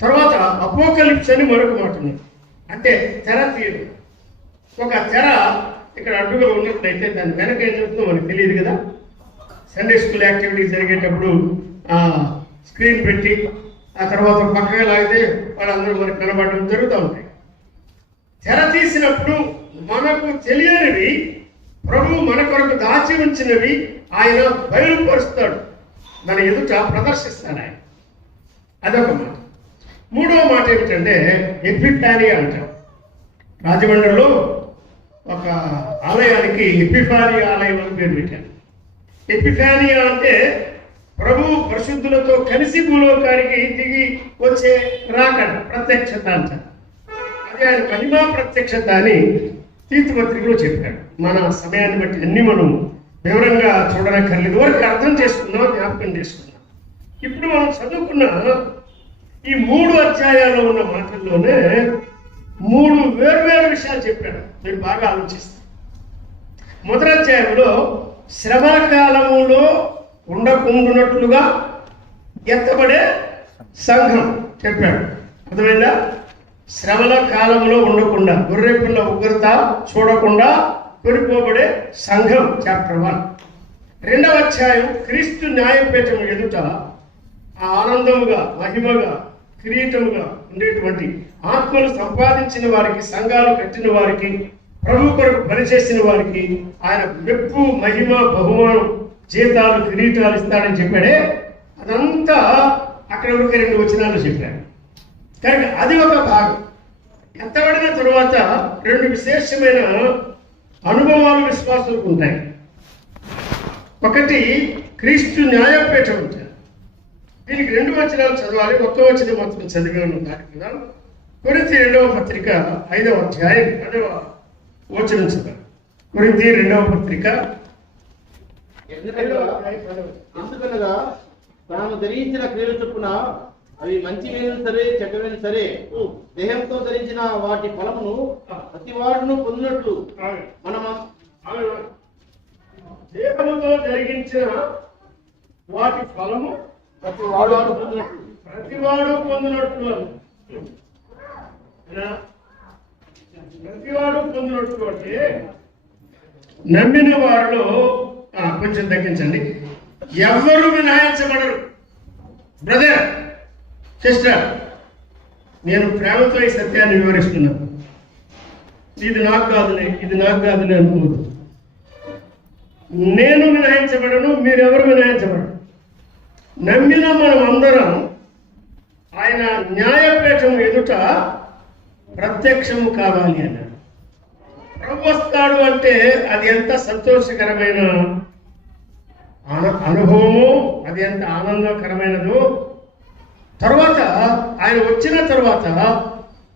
తర్వాత అపోకలిప్స్ అని మరొక మాట ఉంది, అంటే తెర తీయడం. ఒక తెర ఇక్కడ అడ్డుగా ఉన్నట్లయితే దాని వెనక ఏం చెప్తుందో మనకు తెలియదు కదా. సండే స్కూల్ యాక్టివిటీ జరిగేటప్పుడు స్క్రీన్ పెట్టి ఆ తర్వాత పక్కగా లాగితే వాళ్ళందరూ మనకు కనబడడం జరుగుతూ ఉంటాయి. తెర తీసినప్పుడు మనకు తెలియనివి ప్రభు మన కొరకు దాచి ఉంచినవి ఆయన బయలుపరుస్తాడు, మన ఎదుట ప్రదర్శిస్తాడు ఆయన. అదొక మాట. 3వ మాట ఏమిటంటే ఎపిఫానియా అంటారు. రాజమండ్రిలో ఒక ఆలయానికి ఎపిఫానియా ఆలయం అని పేరు పెట్టారు. ఎపిఫానియా అంటే ప్రభు పరిశుద్ధులతో కలిసి భూలోకానికి దిగి వచ్చే రాకడ, ప్రత్యక్షత అంటారు. అది ఆయన మహిమా ప్రత్యక్షత అని తీతు పత్రికలో చెప్పాడు. మన సమయాన్ని బట్టి అన్ని మనం వివరంగా చూడనక్కర్లేదు, వరకు అర్థం చేసుకున్నాం, జ్ఞాపకం చేసుకున్నాం. ఇప్పుడు మనం చదువుకున్న ఈ 3 అధ్యాయాల్లో ఉన్న మాటల్లోనే 3 వేర్వేరు విషయాలు చెప్పాడు. మీరు బాగా ఆలోచిస్తారు. మొదటి అధ్యాయంలో శ్రమ కాలములో ఉండకుండానట్లుగా ఎత్తబడే సంఘం చెప్పాడు. అర్థమైందా? శ్రమల కాలంలో ఉండకుండా, గొర్రెపిల్ల ఉగ్రత చూడకుండా కొనిపోబడే సంఘం చాప్టర్ 1. 2వ అధ్యాయం క్రీస్తు న్యాయపీఠం ఎదుట ఆనందముగా, మహిమగా, కిరీటముగా ఉండేటువంటి ఆత్మలు సంపాదించిన వారికి, సంఘాలు కట్టిన వారికి, ప్రభు కొరకు పనిచేసిన వారికి ఆయన మెప్పు, మహిమ, బహుమానం, జీతాలు, కిరీటాలు ఇస్తాడని చెప్పాడే. అదంతా అక్కడ ఒక 2 వచనాలు చెప్పాడు. కనుక అది ఒక భాగం. ఎత్తబడిన తరువాత 2 విశేషమైన అనుభవాలు విశ్వాసులకు ఉంటాయి. ఒకటి క్రీస్తు న్యాయపీఠం ఉంటాయి. దీనికి 2 వచనాలు చదవాలి, 1 వచనం మాత్రం చదివాను దాటుకున్నాను. కొరింథీ 2వ పత్రిక 5వ అధ్యాయం 10వ వచనం చదవాలి. కొరింథీ 2వ పత్రిక ఎందుకనగా తాను ధరించిన క్రియల చొప్పున అవి మంచివైన సరే చెడ్డవైన సరే దేహంతో ధరించిన వాటి ఫలమును ప్రతివాడును పొందినట్లు మనం దేహముతో జరిగించిన వాటి ఫలము ప్రతివాడు పొందినట్లు ప్రతివాడు పొందినట్లు అంటే నమ్మిన వారిలో కొంచెం తగ్గించండి. ఎవ్వరూ మినహాయించబడరు. బ్రదర్, సిస్టర్, నేను ప్రేమతో ఈ సత్యాన్ని వివరిస్తున్నాను. ఇది నాకు కాదులే అనుకోవద్దు. నేను మినహాయించబడను, మీరెవరు మినహాయించబడరు. నమ్మిన మనం అందరం ఆయన న్యాయపీఠం ఎదుట ప్రత్యక్షము కావాలి అన్నాడు. ప్రభు వస్తాడు అంటే అది ఎంత సంతోషకరమైన అనుభవమో, అది ఎంత ఆనందకరమైనదో. తర్వాత ఆయన వచ్చిన తర్వాత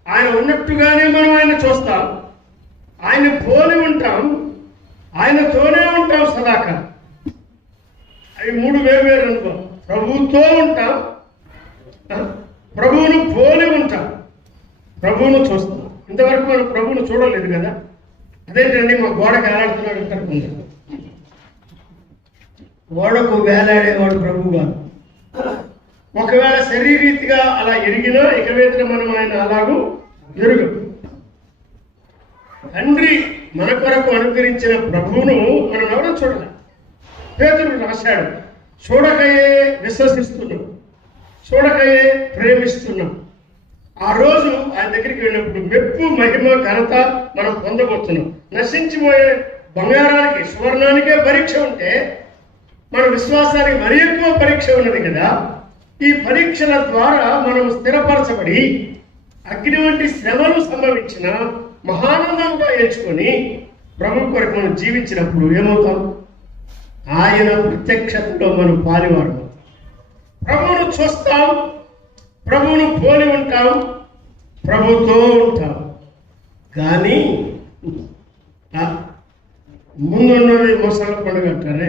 ఆయన ఉన్నట్టుగానే మనం ఆయన చూస్తాం, ఆయన పోలి ఉంటాం, ఆయనతోనే ఉంటాం సదాకాలం. అవి 3 వేరు అనుభవం. ప్రభువుతో ఉంటాం, ప్రభువును పోలి ఉంటాం, ప్రభువును చూస్తాం. ఇంతవరకు మనం ప్రభువును చూడలేదు కదా. అదేంటండి మా గోడకు వేలాడుతున్నాడు అంటారు. గోడకు వేలాడేవాడు ప్రభువు కాదు. ఒకవేళ శరీరీతిగా అలా ఎరిగినా ఇక మీద మనం ఆయన అలాగూ ఎరుగు. తండ్రి మన కొరకు అనుగ్రహించిన ప్రభువును మనం ఎవరో చూడాలి. పేతురు రాశాడు, చూడకయే విశ్వసిస్తున్నాం, చూడకయే ప్రేమిస్తున్నాం. ఆ రోజు ఆయన దగ్గరికి వెళ్ళినప్పుడు మెప్పు, మహిమ, ఘనత మనం పొందబోతున్నాం. నశించిపోయే బంగారానికి, సువర్ణానికే పరీక్ష ఉంటే మన విశ్వాసానికి మరి ఎక్కువ పరీక్ష ఉన్నది కదా. ఈ పరీక్షల ద్వారా మనం స్థిరపరచబడి అగ్ని వంటి శ్రమలు సంభవించిన మహానందంగా ఎంచుకొని ప్రభు కొరకు మనం జీవించినప్పుడు ఏమవుతాం? ఆయన ప్రత్యక్షతలో మనం పాలివాడు. ప్రభువును చూస్తాం, ప్రభువును పోలి ఉంటాం, ప్రభుతో ఉంటాం. కానీ ముందున్నది మొసళ్ళ పండుగ అంటారే.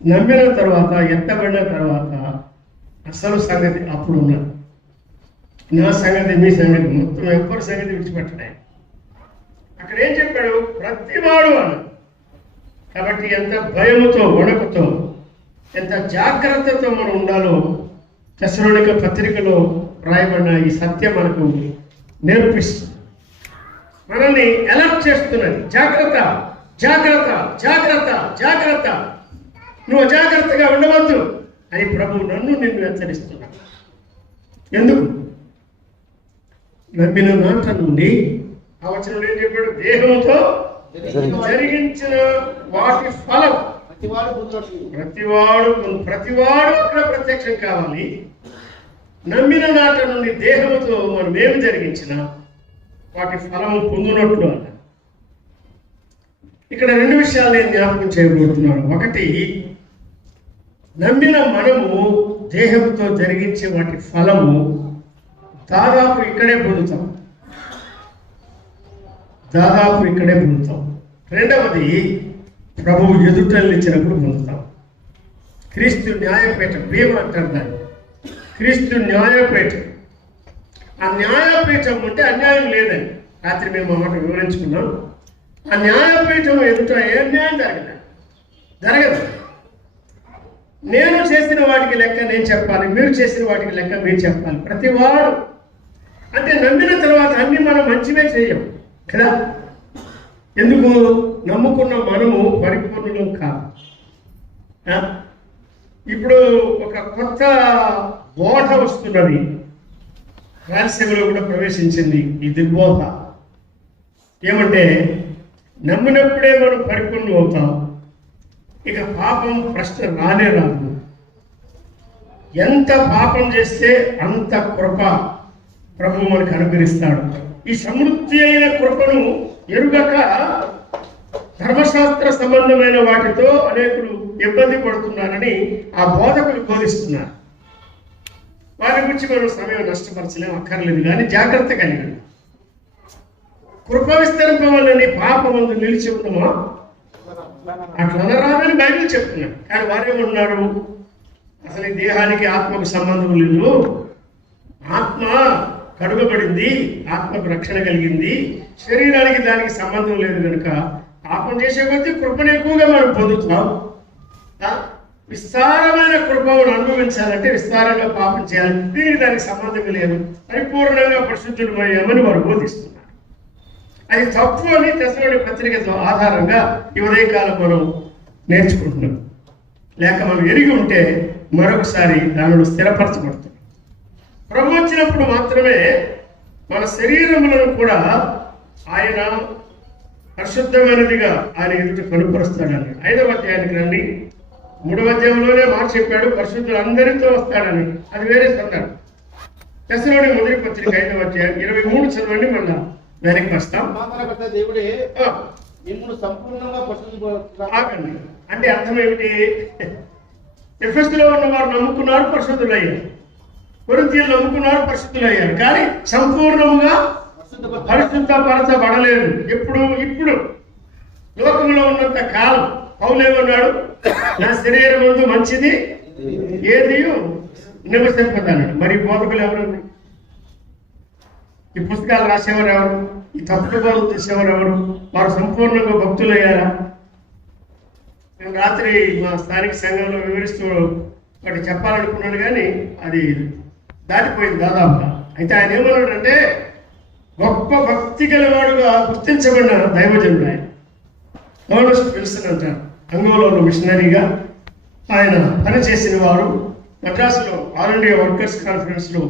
నమ్మిన తర్వాత, ఎత్తబడిన తర్వాత అసలు సంగతి అప్పుడు ఉన్నది. నా సంగతి, మీ సంగతి, మొత్తం ఎవ్వరి సంగతి విడిచిపెట్టడే. అక్కడ ఏం చెప్పాడు? ప్రతివాడు అన్నాడు. కాబట్టి ఎంత భయముతో, వణుకుతో, ఎంత జాగ్రత్తతో మనం ఉండాలో తెస్సలోనిక పత్రికలో రాయబడిన ఈ సత్యం మనకు నేర్పిస్తుంది. మనల్ని అలర్ట్ చేస్తున్నది. జాగ్రత్త, జాగ్రత్త, జాగ్రత్త, జాగ్రత్త, నువ్వు అజాగ్రత్తగా ఉండవద్దు అని ప్రభు నిన్ను హెచ్చరిస్తున్నాడు. ఎందుకు? నమ్మిన నాట నుండి ఆ వచనంలో ఏం చెప్పాడు? దేహంతో జరిగించిన వాటి ఫలం ప్రతివాడు అక్కడ ప్రత్యక్షం కావాలి. నమ్మిన నాట నుండి దేహంతో మనం ఏమి జరిగించిన వాటి ఫలము పొందినట్లు అన్న. ఇక్కడ 2 విషయాలు నేను జ్ఞాపకం చేయబోతున్నాను. ఒకటి, నమ్మిన మనము దేహంతో జరిగించే వాటి ఫలము దాదాపు ఇక్కడే పొందుతాం. రెండవది, ప్రభువు ఎదుటనిచ్చినప్పుడు పొందుతాం. క్రీస్తు న్యాయపీఠ భీమ అంటారు దాన్ని. క్రీస్తు న్యాయపీఠ. ఆ న్యాయపీఠం అంటే అన్యాయం లేదని రాత్రి మేము మాట వివరించుకున్నాం. ఆ న్యాయపీఠం ఎదుట ఏ అన్యాయం జరగదు. నేను చేసిన వాటికి లెక్క నేను చెప్పాలి, మీరు చేసిన వాటికి లెక్క మీరు చెప్పాలి. ప్రతివాడు అంటే నమ్మిన తర్వాత అన్ని మనం మంచివే చేయం కదా. ఎందుకు? నమ్ముకున్న మనము పరిపూర్ణులం కాదు. ఇప్పుడు ఒక కొత్త బోధ వస్తున్నది, రాజ్యసభలో కూడా ప్రవేశించింది ఈ దిగ్బోధ. ఏమంటే నమ్మినప్పుడే మనం పరిపూర్ణం అవుతాం, ఇక పాపం ప్రశ్న రానే రాదు. ఎంత పాపం చేస్తే అంత కృప ప్రభు మనకు అనుగ్రహిస్తాడు. ఈ సమృద్ధి అయిన కృపను ఎరుగక ధర్మశాస్త్ర సంబంధమైన వాటితో అనేకులు ఇబ్బంది పడుతున్నారని ఆ బోధకులు బోధిస్తున్నారు. వారి గురించి మనం సమయం నష్టపరచలేం, అక్కర్లేదు. కానీ జాగ్రత్త కలిగి కృప విస్తరింపవల్లని పాపమందు నిలిచి ఉన్నామా అట్లా అనరాదని బైబిల్ చెప్తున్నాడు. కానీ వారేమన్నారు? అసలు ఈ దేహానికి ఆత్మకు సంబంధం లేదు, ఆత్మ కడుగబడింది, ఆత్మకు రక్షణ కలిగింది, శరీరానికి దానికి సంబంధం లేదు కనుక పాపం చేసే కొద్దీ కృపను ఎక్కువగా మనం పొందుతున్నాం. విస్తారమైన కృపను అనుభవించాలంటే విస్తారంగా పాపం చేయాలి, దీనికి దానికి సంబంధం లేదు, పరిపూర్ణంగా పరిశుద్ధులమయ్యామని వారు బోధిస్తున్నారు. అది తప్పు అని తెస్సలోనిక పత్రిక ఆధారంగా ఈ ఉదయకాలం మనం నేర్చుకుంటున్నాం. లేక మనం ఎరిగి ఉంటే మరొకసారి దానిలో స్థిరపరచబడుతుంది. ప్రభు వచ్చినప్పుడు మాత్రమే మన శరీరములను కూడా ఆయన పరిశుద్ధమైనదిగా ఆయన ఎదుట కనుపరుస్తాడని 5వ అధ్యాయానికి రండి. 3వ అధ్యాయంలోనే మాట చెప్పాడు, పరిశుద్ధులు అందరితో వస్తాడని. అది వేరే సందర్భం. తెస్సలోనికీ మొదటి పత్రిక 5వ అధ్యాయం 23 చదవండి, మళ్ళా వెనక్కి వస్తాం. సమాధానకర్త దేవుడే మిమ్మల్ని సంపూర్ణంగా పరిశుద్ధపరచుగాక. ఆగండి. అంటే అర్థం ఏమిటి? ఎఫెసులో ఉన్న వారు నమ్ముకున్నారు, పరిశుద్ధులయ్యారు. కొరింథీయులు నమ్ముకున్నారు, పరిశుద్ధులయ్యారు. కానీ సంపూర్ణముగా పరిశుద్ధపరచబడలేదు. ఇప్పుడు లోకంలో ఉన్నంత కాలం పౌలేమన్నాడు, నా శరీరం ముందు మంచిది ఏది నివసింపదన్నాడు. మరి బోధకులు ఎవరు? ఈ పుస్తకాలు రాసేవారు ఎవరు? ఈ తప్పుడు బోధలు చేసేవారు ఎవరు? వారు సంపూర్ణంగా భక్తులయ్యారా? నేను రాత్రి మా స్థానిక సంఘంలో వివరిస్తూ ఒకటి చెప్పాలనుకున్నాను, కానీ అది దాటిపోయింది దాదాపుగా. అయితే ఆయన ఏమన్నాడంటే, గొప్ప భక్తి గలవాడుగా గుర్తించబడిన దైవజనుడు ఆయన. ఎర్నెస్ట్ విల్సన్ అంటారు. అంగోలాలో మిషనరీగా ఆయన పనిచేసిన వారు. మద్రాసులో ఆల్ ఇండియా వర్కర్స్ కాన్ఫరెన్స్లో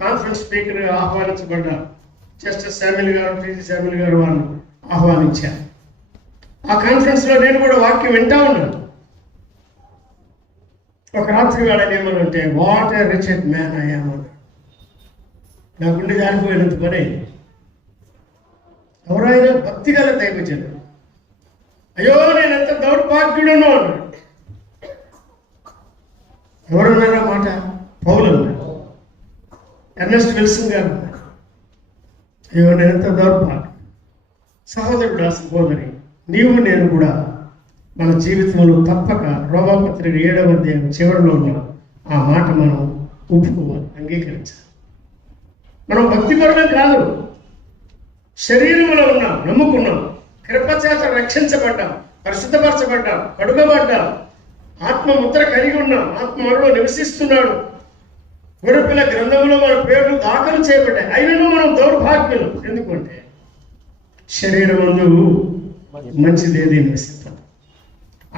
కాన్ఫరెన్స్ స్పీకర్గా ఆహ్వానించబడ్డ జస్టిస్ శామ్యుల్ గారు, టీజీ శామ్యుల్ గారు వారిని ఆహ్వానించారు. ఆ కాన్ఫరెన్స్లో నేను కూడా వాక్యం వింటా ఉన్నాను. ఒక రాత్రి వేళ ఏమనంటే, what a రిచెడ్ man I yam అన్నాడు. నా గుండె జారిపోయినంత పని. ఎవరైనా భక్తి గల దైవజనుడు, అయ్యో నేను ఎంత దౌర్భాగ్యుడను అన్నాడు. ఎవరన్నారా మాట? పౌలు అన్నాడు. ఎర్నెస్ట్ విల్సన్ గారు అన్నారు, అయ్యో నేను ఎంత దౌర్భాగ్యం. సహోదరుడా, సహోదరి, నీవు నేను కూడా మన జీవితంలో తప్పక రోమాపత్రిక 7వ అధ్యాయం చివరిలో ఉన్న ఆ మాట మనం ఒప్పుకోవాలి, అంగీకరించాలి. మనం భక్తిపరులం కాదు, శరీరంలో ఉన్నాం, నమ్ముకున్నాం, కృపచేత రక్షించబడ్డాం, పరిశుద్ధపరచబడ్డాం, కడుగబడ్డాం, ఆత్మ ముద్ర కలిగి ఉన్నాం, ఆత్మ మనలో నివసిస్తున్నాడు. గొర్రెపిల్ల గ్రంథంలో మన పేర్లు దాఖలు చేయబడ్డాయి. అయినను మనం దౌర్భాగ్యులు. ఎందుకంటే శరీరమందు మంచిదేది నివసిస్తాం,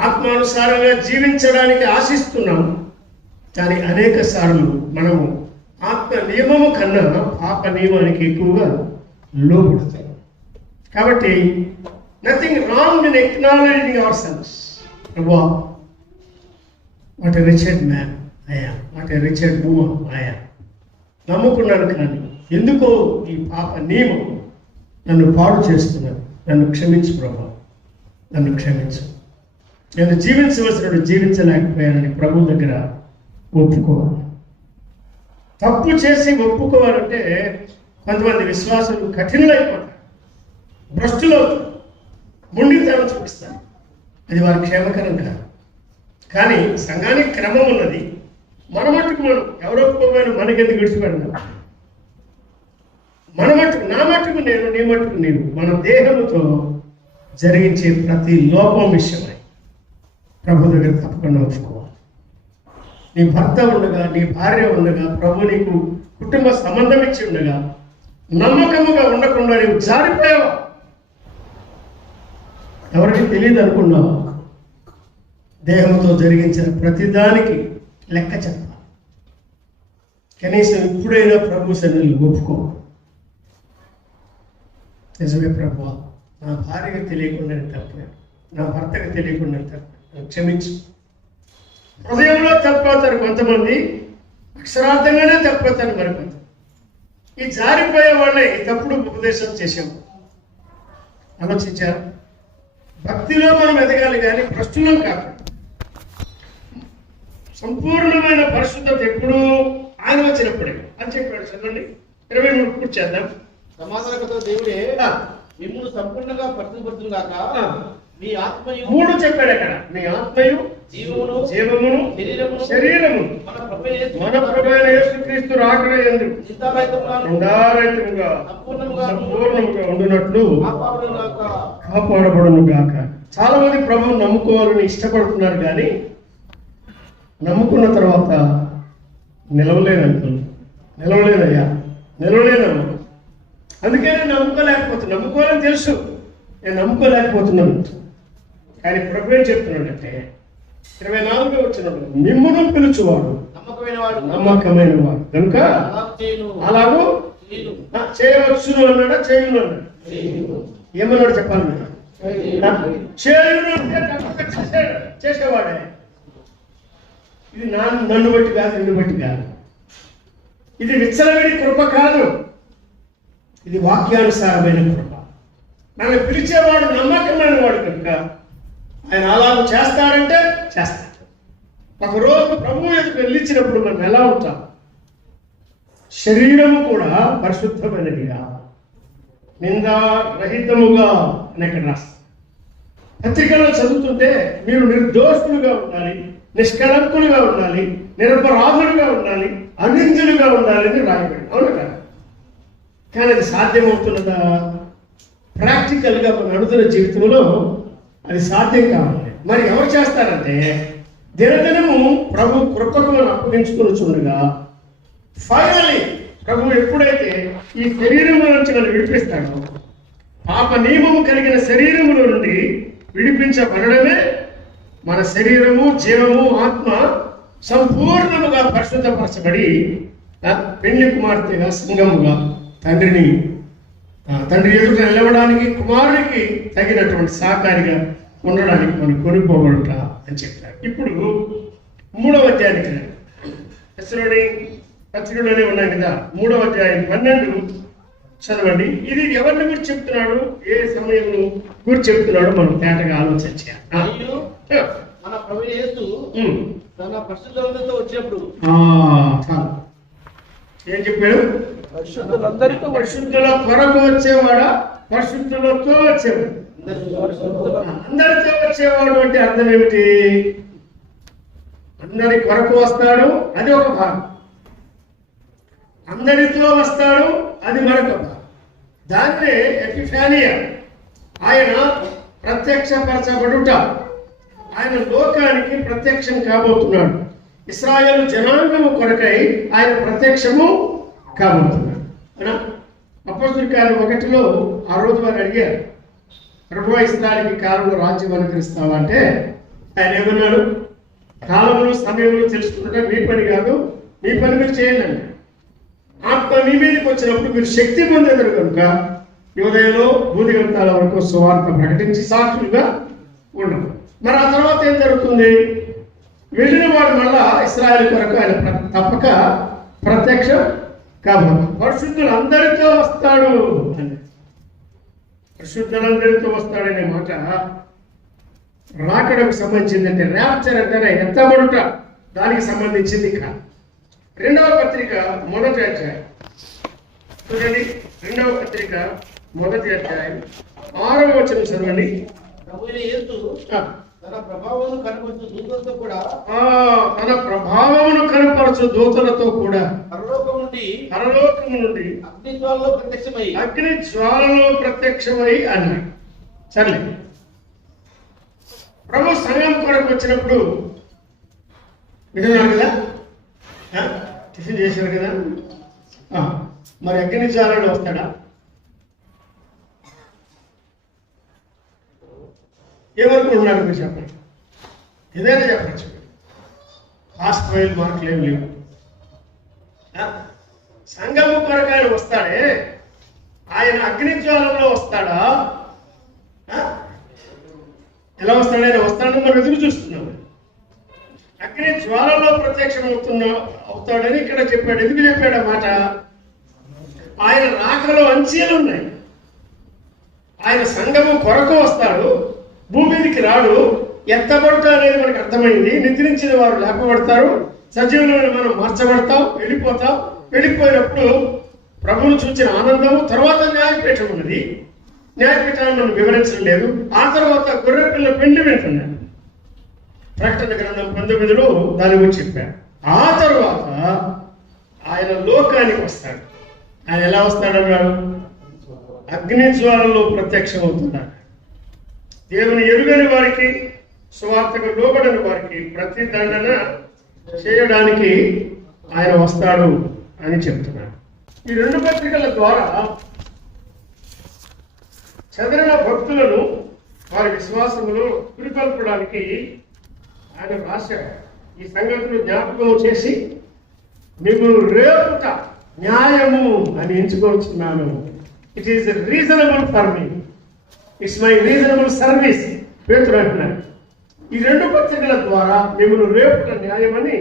ఆత్మానుసారంగా జీవించడానికి ఆశిస్తున్నాం. కానీ అనేక సార్లు మనము ఆత్మ నియమము కన్నా పాప నియమానికి ఎక్కువగా లోబడతాం. కాబట్టి nothing wrong in acknowledging ourselves. ప్రభువా, what a wretched man I am, what a wretched woman I am. నమ్ముకున్నాను, కానీ ఎందుకో ఈ పాప నియమం నన్ను పాడు చేస్తున్నాను. నన్ను క్షమించు ప్రభా, నన్ను క్షమించు. నేను జీవించవలసినట్టు జీవించలేకపోయానని ప్రభు దగ్గర ఒప్పుకోవాలి. తప్పు చేసి ఒప్పుకోవాలంటే కొంతమంది విశ్వాసులు కఠినలైపోతారు, భ్రష్టులు, మొండితనం చూపిస్తారు. అది వారి క్షేమకరం కాదు. కానీ సంఘానికి క్రమం ఉన్నది. మన మట్టుకు మనం ఎవరో ఒప్పుకోమని మనకెందుకు విడిచిపెడతాం? మన మట్టుకు, నా మట్టుకు నేను, నీ మట్టుకు నేను, మన దేహంతో జరిగించే ప్రతి లోపం విషయమై ప్రభు దగ్గర తప్పకుండా ఒప్పుకోవాలి. నీ భర్త ఉండగా, నీ భార్య ఉండగా, ప్రభు నీకు కుటుంబ సంబంధం ఇచ్చి ఉండగా నమ్మకముగా ఉండకుండా నీవు జారిపోయావా? ఎవరికి తెలియదు అనుకున్నావా? దేహంతో జరిగించిన ప్రతిదానికి లెక్క చెప్పాలి. కనీసం ఇప్పుడైనా ప్రభు సన్నిధిలో ఒప్పుకో. నిజమే ప్రభువా, నా భార్యకు తెలియకుండా తప్పాను, నా భర్తకు తెలియకుండా తప్పాను, క్షమించు. హృదయంలో తప్పవుతారు కొంతమంది, అక్షరార్థంగానే తప్పవుతారు మరికొంత. ఈ జారిపోయే వాళ్ళే ఈ తప్పుడు ఉపదేశం చేసాము. ఆలోచించారు. భక్తిలో మనం ఎదగాలి, కానీ భ్రష్టులం కాకుండా. సంపూర్ణమైన పరిశుద్ధత ఎప్పుడు ఆయన వచ్చినప్పుడే అని చెప్పాడు. చదవండి, 23 పూర్తి చేద్దాం. సమాధానకర్త దేవుడే మిమ్మల్ని సంపూర్ణంగా పరిశుద్ధపరచుగాక. మీ ఆత్మయు, 3 చెప్పాడు అక్కడ, మీ ఆత్మయు, జీవమును, శరీరము మన ప్రభువైన యేసుక్రీస్తు రాకడ యందు నిందారహితముగా సంపూర్ణముగా ఉండునట్లు కాపాడబడును గాక. చాలా మంది ప్రభువును నమ్ముకోవాలని ఇష్టపడుతున్నారు, కానీ నమ్ముకున్న తర్వాత నిలవలేదయ్యా, నిలవలేనమ్మా. అందుకే నేను నమ్ముకోలేకపోతున్నాను. నమ్ముకోవాలని తెలుసు, నేను నమ్ముకోలేకపోతున్నాను. కానీ ప్రభు ఏం చెప్తున్నాడంటే, 24వ వచనంలో మిమ్మును పిలుచువాడు నమ్మకమైన వాడు నమ్మకమైన వాడు కనుక అలా చేయును. అలాగూ చేయును. చేయవచ్చును అన్నాడా చేయును అన్నాడు? ఏమన్నాడు చెప్పాలి మీరు? చేయును అంటే తప్పక చేసేవాడే. ఇది నన్ను బట్టి కాదు, నిన్ను బట్టి కాదు. ఇది విచ్చలవిడి కృప కాదు, ఇది వాక్యానుసారమైన కృప. నన్ను పిలిచేవాడు నమ్మకమైన వాడు కనుక ఆయన అలాగ చేస్తారంటే చేస్తాడు. ఒకరోజు ప్రభువు ఎదుట నిలిచినప్పుడు మనం ఎలా ఉంటాం? శరీరము కూడా పరిశుద్ధమైనదిగా నిందారహితముగా అని ఇక్కడ రాస్తారు. పత్రికలో చదువుతుంటే మీరు నిర్దోషులుగా ఉండాలి, నిష్కళంకులుగా ఉండాలి, నిరపరాధులుగా ఉండాలి, అనిందులుగా ఉండాలని రాయబడి. అవును కదా? కానీ అది సాధ్యమవుతున్నదా? ప్రాక్టికల్గా మన అనుదిన జీవితంలో అది సాధ్యం కావాలి. మరి ఎవరు చేస్తారంటే దినదినము ప్రభు కృపకు మనం అప్పగించుకుని చూడగా ఫైనలీ ప్రభు ఎప్పుడైతే ఈ శరీరము నుంచి నన్ను విడిపిస్తాడో, పాప నియమము కలిగిన శరీరముల నుండి విడిపించబడమే మన శరీరము, జీవము, ఆత్మ సంపూర్ణముగా పరిశుద్ధపరచబడి పెళ్లి కుమార్తెగా సంఘముగా తండ్రి ఎదుట నిలవడానికి, కుమారునికి తగినటువంటి సహకారిగా ఉండడానికి మనం కొనుక్కోబడుట అని చెప్తారు. ఇప్పుడు 3వ అధ్యాయానికి ఎస్రోని పత్రికలోనే ఉన్నాయి కదా, 3వ అధ్యాయం 12 చదవండి. ఇది ఎవరిని గురించి చెప్తున్నాడు, ఏ సమయంలో గురించి చెప్తున్నాడు మనం తేటగా ఆలోచన చేయాలి. మరియు మన ప్రభువైన యేసు తన పరిశుద్ధులతో వచ్చినప్పుడు చాలు. ఏం చెప్పాడు? పరిశుద్ధులందరితో పరిశుద్ధుల కొరకు వచ్చేవాడా, పరిశుద్ధులతో వచ్చేవాడు? అందరితో వచ్చేవాడు అంటే అర్థం ఏమిటి? అందరి కొరకు వస్తాడు, అది ఒక భాగం. అందరితో వస్తాడు, అది మరొక భాగం. దాన్నే ఎపిఫానియా, ఆయన ప్రత్యక్షపరచబడుట. ఆయన లోకానికి ప్రత్యక్షం కాబోతున్నాడు. ఇశ్రాయేలు జనాంగము కొరకై ఆయన ప్రత్యక్షము కాబోతున్నాడు. అపోస్తలుల కార్యం 1లో ఆ రోజు వారు అడిగారు, ప్రభువా ఇశ్రాయేలుకి కాలంలో రాజ్యం అనుకరిస్తావా అంటే ఆయన ఏమన్నాడు? కాలంలో సమయంలో తెలుసుకుంటే మీ పని కాదు, మీ పని మీరు చేయాలండి. ఆత్మ మీ మీదకి వచ్చినప్పుడు మీరు శక్తి పొందేదారు కనుక యోదయలో భూదిగంతాల వరకు సువార్త ప్రకటించి సాక్షులుగా ఉండదు. మరి ఆ తర్వాత ఏం జరుగుతుంది? వెళ్ళిన వాడు మళ్ళా ఇశ్రాయేలు కొరకు ఆయన తప్పక ప్రత్యక్షం కాబట్టి పరిశుద్ధులందరితో వస్తాడు అని. పరిశుద్ధులందరితో వస్తాడనే మాట రాకడకు సంబంధించింది. అంటే ర్యాప్చర్ అంటేనే ఎత్తబడుట, దానికి సంబంధించింది కాదు. 2వ పత్రిక 1వ అధ్యాయం చూడండి. 2వ పత్రిక 1వ అధ్యాయం 6వ వచనం చదవండి. ప్రభువైన యేసు తన ప్రభావమును కనపరచు దూతలతో కూడా పరలోకము నుండి అగ్ని జ్వాలలో ప్రత్యక్షమై అన్నాడు. సర్లే, ప్రభు సంఘం కొరకు వచ్చినప్పుడు విన్నారు కదా, టిఫిన్ చేశారు కదా, మరి అగ్ని జ్వాలలో వస్తాడా? ఏమనుకుంటున్నారు మీరు చెప్పండి? ఏదైనా చెప్పచ్చు. లాస్ట్ మైల్ మార్కులు ఏమి లేవు. సంఘము కొరకు ఆయన వస్తాడే, ఆయన అగ్ని జ్వాలంలో వస్తాడా? ఎలా వస్తాడు? ఆయన వస్తాడని మనం ఎదురు చూస్తున్నాం. అగ్ని జ్వాలలో ప్రత్యక్షం అవుతాడని ఇక్కడ చెప్పాడు. ఎందుకు చెప్పాడు ఆ మాట? ఆయన రాకలో అంచెలు ఉన్నాయి. ఆయన సంఘము కొరకు వస్తాడు, భూమి మీదకి రాడు. ఎత్తబడుట అనేది మనకు అర్థమైంది. నిద్రించిన వారు లేపబడతారు, సజీవులను మనం మార్చబడతాం, వెళ్ళిపోతాం. వెళ్ళిపోయినప్పుడు ప్రభువును చూసిన ఆనందము, తర్వాత న్యాయపీఠం ఉన్నది. న్యాయపీఠాన్ని మనం వివరించడం లేదు. ఆ తర్వాత గొర్రెపిల్ల పెండ్లి వింటున్నాడు. ప్రకటన గ్రంథం 19లో దాని గురించి చెప్పాడు. ఆ తర్వాత ఆయన లోకానికి వస్తాడు. ఆయన ఎలా వస్తాడన్నాడు? అగ్ని జ్వాలలో ప్రత్యక్షం అవుతున్నాడు. దేవుని ఎరుగని వారికి, సువార్తకు లోబడని వారికి ప్రతి దండన చేయడానికి ఆయన వస్తాడు అని చెప్తున్నాడు. ఈ 2 పత్రికల ద్వారా చెదరిన భక్తులను వారి విశ్వాసములు పురికొల్పడానికి ఆయన రాశాడు. ఈ సంగతులు జ్ఞాపకం చేసి మీకు రేపుట న్యాయము అని ఎంచుకొచ్చున్నాను. It is reasonable for me, it's my reasonable service పేతురు అంటున్నాడు. ఈ 2 పత్రికల ద్వారా మిమ్మల్ని రేపుట న్యాయమని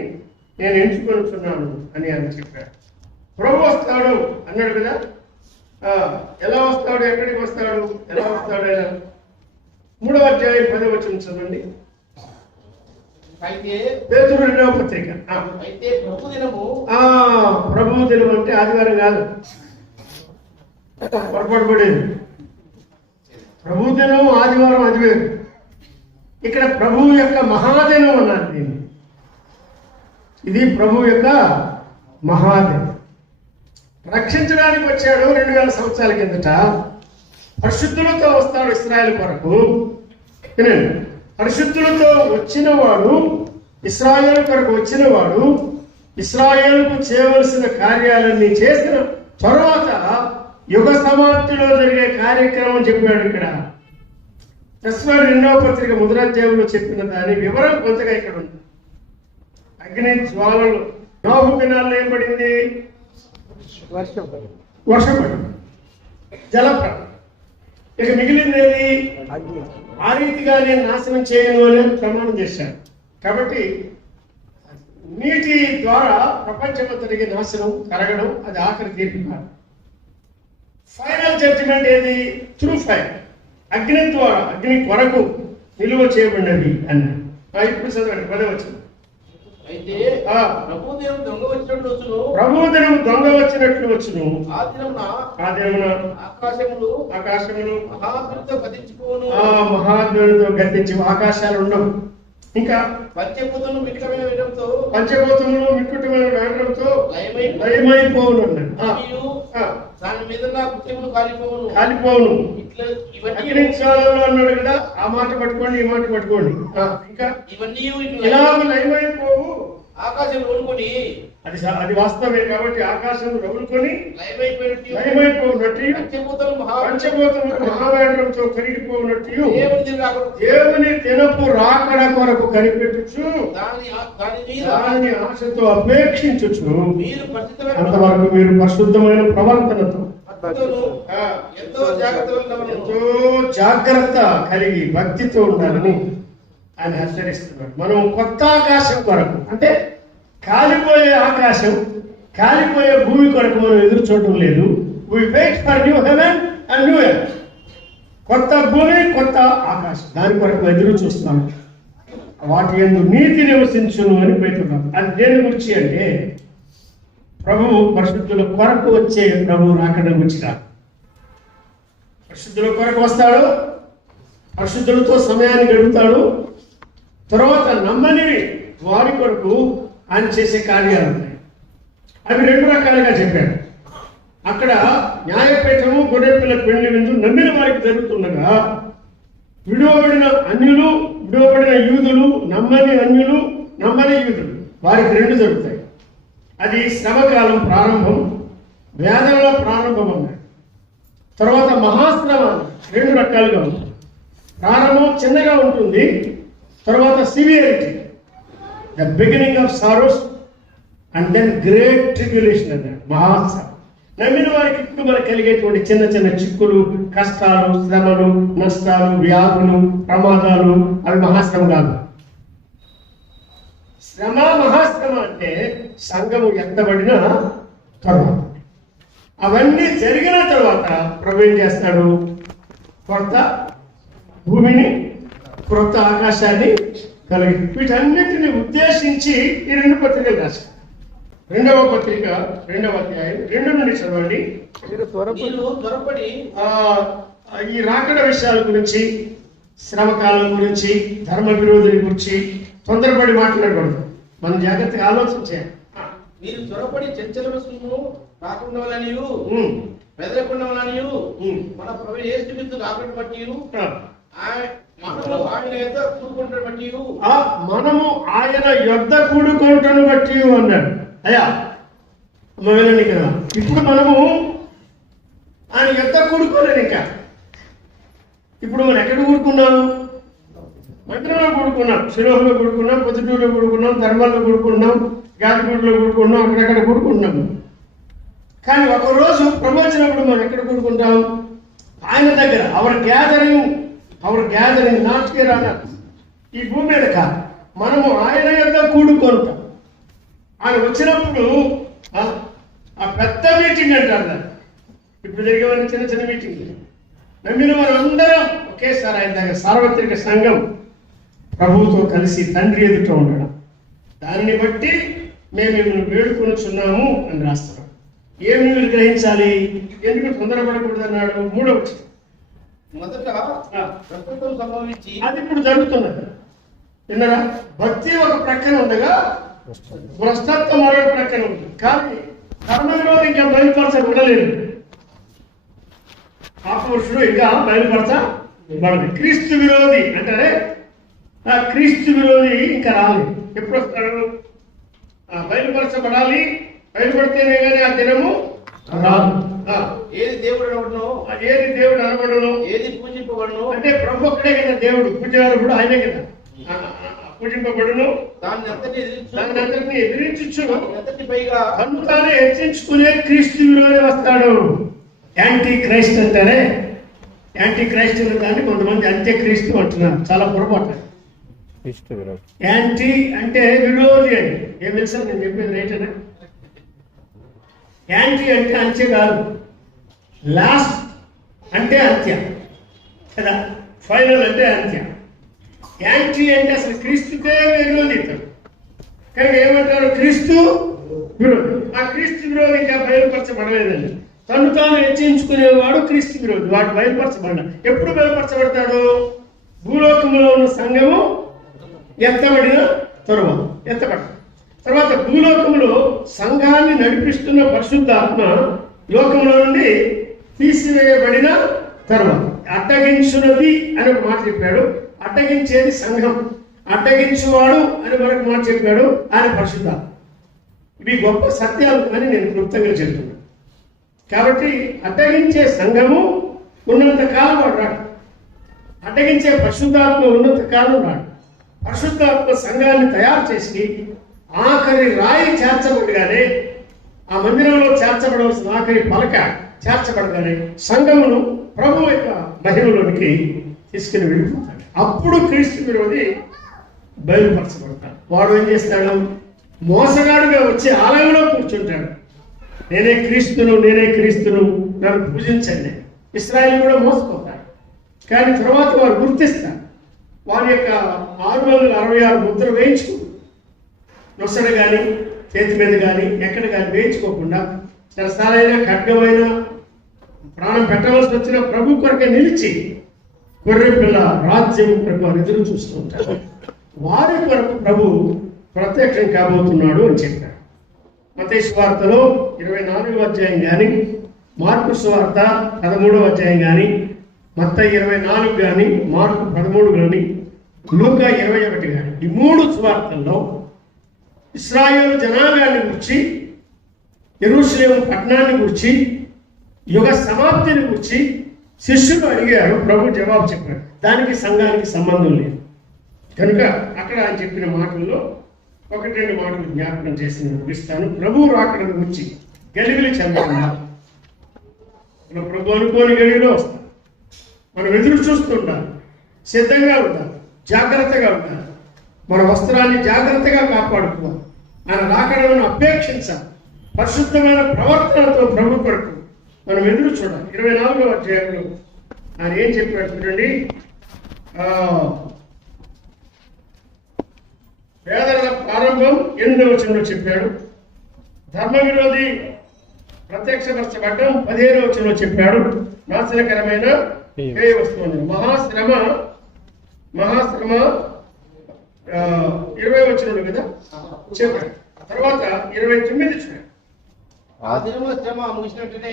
నేను ఎంచుకొనుచున్నాను అని ఆయన చెప్పాడు. ప్రభు వస్తాడు అన్నాడు కదా. ఎలా వస్తాడు, ఎక్కడికి వస్తాడు, ఎలా వస్తాడు ఆయన? 3వ అధ్యాయం 10వ వచనం చదవండి. అయితే పేతురు 2వ పత్రిక. అయితే ప్రభు దినము, ప్రభు దినం అంటే ఆదివారం కాదు, పొరపాటు పడేది. ప్రభు దినం ఆదివారం అది వేరు. ఇక్కడ ప్రభువు యొక్క మహాదినం అన్నారు దీన్ని. ఇది ప్రభు యొక్క మహాదినం. రక్షించడానికి వచ్చాడు 2000 సంవత్సరాల కిందట. పరిశుద్ధులతో వస్తాడు ఇశ్రాయేలు కొరకు. వినండి, పరిశుద్ధులతో వచ్చినవాడు, ఇశ్రాయేలు కొరకు వచ్చినవాడు ఇశ్రాయేలుకు చేయవలసిన కార్యాలన్నీ చేసిన తర్వాత యుగ సమాప్తిలో జరిగే కార్యక్రమం చెప్పాడు. ఇక్కడ తెస్సలోనికీయుల 2వ పత్రిక 1వ అధ్యాయంలో చెప్పిన దాని వివరం కొంతగా ఇక్కడ ఉంది. అగ్ని జ్వాలలు. నోహు దినాల్లో ఏం పడింది? వర్షం పడింది, జలప్రళయం. ఇక మిగిలింది ఏది? ఆ రీతిగా నేను నాశనం చేయను అని ప్రమాణం చేశాను. కాబట్టి నీటి ద్వారా ప్రపంచమంతటికి నాశనం కరగడం అది ఆఖరి తీర్పు కాదు. ఫైనల్ జడ్జిమెంట్ ఏది? త్రూ ఫైర్, అగ్ని ద్వారా, అగ్ని కొరకు నిలువ చేయబడినది అన్నాడు. ఇప్పుడు చదవండి 10వ వచనం. అయితే ప్రభు దినం దొంగ వచ్చినట్లు వచ్చును, ప్రభు దినం దొంగ వచ్చినట్లు వచ్చును. ఆ దినమున ఆకాశములు మహాధ్వనితో గతించిపోవును. మహాధ్వనితో గతించి ఆకాశాలు ఉండవు. ఇంకా పంచభూతములు మిక్కటమైన వినడంతో లయమైపోవును అన్నాడు. దాని మీద నా కృత్యములు కాలిపోవును. అగ్ని జ్వాలలు అన్నాడు కదా. ఆ మాట పట్టుకోండి, ఈ మాట పట్టుకోండి. ఇంకా ఇవన్నీ ఇలా లయమైపోవు. ఆకాశం రౌలుకొని, అది వాస్తవమే. కాబట్టి ఆకాశం రౌలుకొని లయమైపోయినట్టు పంచభూతములు మహావేగంతో కరిగిపోయినట్టు దేవుని దినపు రాకడ కొరకు కనిపెట్టుచు దాని ఆశతో అపేక్షించుచు అంతవరకు మీరు పరిశుద్ధమైన ప్రవర్తనతో ఎంతో జాగ్రత్త కలిగి భక్తితో ఉండాలని ఆయన హెచ్చరిస్తున్నాడు. మనం కొత్త ఆకాశం కొరకు, అంటే కాలిపోయే ఆకాశం, కాలిపోయే భూమి కొరకు మనం ఎదురు చూడటం లేదు. We wait for new heaven and new earth. కొత్త భూమి, కొత్త ఆకాశం, దాని కొరకు ఎదురు చూస్తాం. వాటి యందు నీతి నివసించును అని పేర్కొన్నాం. అది దేని గురించి అంటే ప్రభువు పరిశుద్ధుల కొరకు వచ్చే ప్రభువు రాకడ గురించి కాదు. పరిశుద్ధుల కొరకు వస్తాడు, పరిశుద్ధులతో సమయాన్ని గడుపుతాడు. తర్వాత నమ్మనివి వారి కొరకు ఆయన చేసే కార్యాలు ఉన్నాయి. అవి 2 రకాలుగా చెప్పాడు. అక్కడ న్యాయపీఠము, గొర్రెపిల్ల పెళ్లి విందు నమ్మిన వారికి జరుగుతుండగా, విడువబడిన అన్యులు, విడువబడిన యూదులు, నమ్మని అన్యులు, నమ్మని యూదులు, వారికి 2 జరుగుతాయి. అది శ్రమకాలం ప్రారంభం, వేదనల ప్రారంభం అన్నాడు. తర్వాత మహాశ్రమాలు 2 రకాలుగా ఉంది. ప్రారంభం చిన్నగా ఉంటుంది, తర్వాత severity, the beginning of sorrows and then great tribulation అన్నాడు. మహాశ్రమ. నమ్మిన వారికి ఇప్పుడు మనకు కలిగేటువంటి చిన్న చిన్న చిక్కులు, కష్టాలు, శ్రమలు, నష్టాలు, వ్యాధులు, ప్రమాదాలు, అవి మహాశ్రమ కాదు. శ్రమ మహాశ్రమ అంటే సంఘము ఎత్తబడిన తర్వాత, అవన్నీ జరిగిన తర్వాత ప్రభు ఏం చేస్తాడు? కొత్త భూమిని, కొత్త ఆకాశాన్ని కలిగి, వీటన్నిటిని ఉద్దేశించి ఈ 2 పత్రికలు రాశారు. 2వ పత్రిక 2వ అధ్యాయం 2 నుండి చదవండి. త్వరపడి ఈ రాకడ విషయాల గురించి, శ్రమకాలం గురించి, ధర్మ విరోధుల గురించి తొందరపడి మాట్లాడకూడదు. మనం జాగ్రత్తగా ఆలోచించాలి. మీరు త్వరపడి చంచలమసును రాకుండా వలనియు బెదరకుండా వలనియు మన ప్రభు యేసు క్రీస్తు రాకడ బట్టి మనము ఆయన యొద్ద కూడుకొనుటను బట్టి అన్నాడు. అయ్యా వినండి కదా, ఇప్పుడు మనము ఆయన యొద్ద కూడుకోలేదు. ఇంకా ఇప్పుడు మనం ఎక్కడ కూడుకున్నాము? మందిరంలో కూడుకున్నాం, శిలోహలో కూడుకున్నాం, పొద్దుటూరులో కూడుకున్నాం, ధర్మాల్లో కూడుకున్నాం, గాలిగూడలో కూడుకున్నాం, అక్కడక్కడ కూడుకుంటున్నాం. కానీ ఒకరోజు ప్రభు వచ్చినప్పుడు మనం ఎక్కడ కూడుకుంటాం? ఆయన దగ్గర. Our gathering not here on earth. ఈ భూమి మీద కాదు, మనము ఆయన యొక్క కూడుకుంటాం. ఆయన వచ్చినప్పుడు ఆ పెద్ద మీటింగ్ అంటారు దాన్ని. ఇప్పుడు జరిగేవన్నీ చిన్న చిన్న మీటింగ్. నమ్మిన వారు అందరం ఒకేసారి ఆయన దగ్గర సార్వత్రిక సంఘం ప్రభువుతో కలిసి తండ్రి ఎదుట ఉండడం. దానిని బట్టి మేము మిమ్మల్ని వేడుకొనుచున్నాము అని రాస్తున్నాం. ఏమి మీరు గ్రహించాలి? ఎందుకు తొందరపడకూడదు అన్నాడు. 3వ వచనం. మొదట ప్రస్తుతం సంభవించి అది ఇప్పుడు జరుగుతున్నది. విన్నారా? భక్తి ఒక ప్రక్కన ఉండగా భ్రష్టత్వం మరో ప్రక్కన ఉంది. కానీ కర్మలో ఇంకా బయలుపరచబడలేదు. పాపపురుషుడు ఇంకా బయలుపరచబడలేదు. క్రీస్తు విరోధి అంటారే, ఆ క్రీస్తు విరోధి ఇంకా రాలేదు. ఎప్పుడు వస్తాడు? బయలుపరచబడాలి. బయలుపడితేనే కానీ ఆ దినము రాదు. ఏది దేవుడు అనబడును, ఏది దేవుడు అనబడును, ఏది పూజింపబడును అంటే ప్రభు ఒక్కడే కదా దేవుడు. పూజారుడు ఆయనే కదా. పూజింపబడును. దాన్ని అందరినీ ఎదిరించు ఎంతటి పైగా తను తానే హెచ్చించుకునే క్రీస్తు విరోధి వస్తాడు. యాంటీ క్రైస్ట్ అంటారే. యాంటీ క్రైస్ట్ అనే దాన్ని కొంతమంది అంత్యక్రీస్తు అంటున్నారు. చాలా పొరపాటు. యాంటీ అంటే విరోధి అని. ఏం తెలుసా నేను చెప్పేది రైటేనా? యాంటీ అంటే అంత్య కాదు, లాస్ట్ అంటే అంత్య కదా. ఫైనల్ అంటే అంత్య. యాంటీ అంటే అసలు క్రీస్తుకే విరోధి ఇతడు. కనుక ఏమంటారు? క్రీస్తు విరోధి. ఆ క్రీస్తు విరోధి ఇంకా బయలుపరచబడలేదండి. తను తాను హెచ్చించుకునేవాడు క్రీస్తు విరోధి. వాడు బయలుపరచబడ్డా. ఎప్పుడు బయలుపరచబడతాడు? భూలోకంలో ఉన్న సంఘము ఎత్తబడిన తర్వాత భూలోకంలో సంఘాన్ని నడిపిస్తున్న పరిశుద్ధాత్మ లోకంలో నుండి తీసివేయబడిన తర్వాత అడ్డగించున్నది అని ఒక మాట చెప్పాడు. అడ్డగించేది సంఘం, అడ్డగించువాడు అని మరొక మాట చెప్పాడు. ఆయన పరిశుద్ధాత్మ. ఇవి గొప్ప సత్యాలు అని నేను క్లుప్తంగా చెప్తున్నాను. కాబట్టి అడ్డగించే సంఘము ఉన్నంత కాలం వాడు రాడు. అడ్డగించే పరిశుద్ధాత్మ ఉన్నంత కాలం రాడు. పరిశుద్ధాత్మ సంఘాన్ని తయారు చేసి ఆఖరి రాయి చేర్చబడగానే, ఆ మందిరంలో చేర్చబడవలసిన ఆఖరి పలక చేర్చబడగానే సంఘమును ప్రభు యొక్క మహిమలోనికి తీసుకుని వెళ్ళిపోతాడు. అప్పుడు క్రీస్తు విరోధి బయలుపరచబడతాడు. వాడు ఏం చేస్తాడు? మోసగాడుగా వచ్చి ఆలయంలో కూర్చుంటాడు. నేనే క్రీస్తును నన్ను పూజించండి. ఇశ్రాయేలు కూడా మోసపోతాడు. కానీ తర్వాత వారు గుర్తిస్తారు. వారి యొక్క 666 ముద్ర వేయించుకుంటారు. నొసడ కానీ చేతి మీద కానీ ఎక్కడ కానీ వేయించుకోకుండా సరసాలైన ఖడ్గమైన ప్రాణం పెట్టవలసి వచ్చిన ప్రభు కొరకే నిలిచి గొర్రె పిల్ల రాజ్యం కొరకు వారు ఎదురు చూస్తూ ఉంటారు. వారి కొరకు ప్రభు ప్రత్యక్షం కాబోతున్నాడు అని చెప్పారు. మత్తయి సువార్తలో 24వ అధ్యాయం కానీ, మార్కు సువార్త 13వ అధ్యాయం కానీ, మత్తయి 24 కానీ, మార్కు 13 కానీ, లూకా 21 కానీ, ఈ 3 సువార్తల్లో ఇశ్రాయేలు జనాంగాన్ని గురించి, యెరూషలేము పట్టణాన్ని గురించి, యుగ సమాప్తిని గురించి శిష్యులు అడిగారు. ప్రభు జవాబు చెప్పాడు. దానికి సంఘానికి సంబంధం లేదు. కనుక అక్కడ ఆయన చెప్పిన మాటల్లో 1-2 మాటలు జ్ఞాపకం చేసి నేను ముగిస్తాను. ప్రభు రాకడ గురించి గలిబిలి చెందకుండా ప్రభు అనుకోని గడిలో వస్తాం. మనం ఎదురు చూస్తుండాలి, సిద్ధంగా ఉండాలి, జాగ్రత్తగా ఉండాలి. మన వస్త్రాన్ని జాగ్రత్తగా కాపాడుకోవాలి. ఆయన రాకడను అపేక్షించాలి. పరిశుద్ధమైన ప్రవర్తనతో ప్రభు కొరకు మనం ఎదురు చూడాలి. 24వ అధ్యాయంలో ఆయన ఏం చెప్పాడు చూడండి. వేదన ప్రారంభం 8వ వచనంలో చెప్పాడు. ధర్మ విరోధి ప్రత్యక్షపరచబడ్డం 15వ వచనంలో చెప్పాడు. నాశనకరమైన పేయ వస్తుంది. మహాశ్రమ 20వ వచనంలో కదా చెప్పాడు. తర్వాత 29 చూడండి. ఆ దినముల శ్రమ ముగిసినట్టునే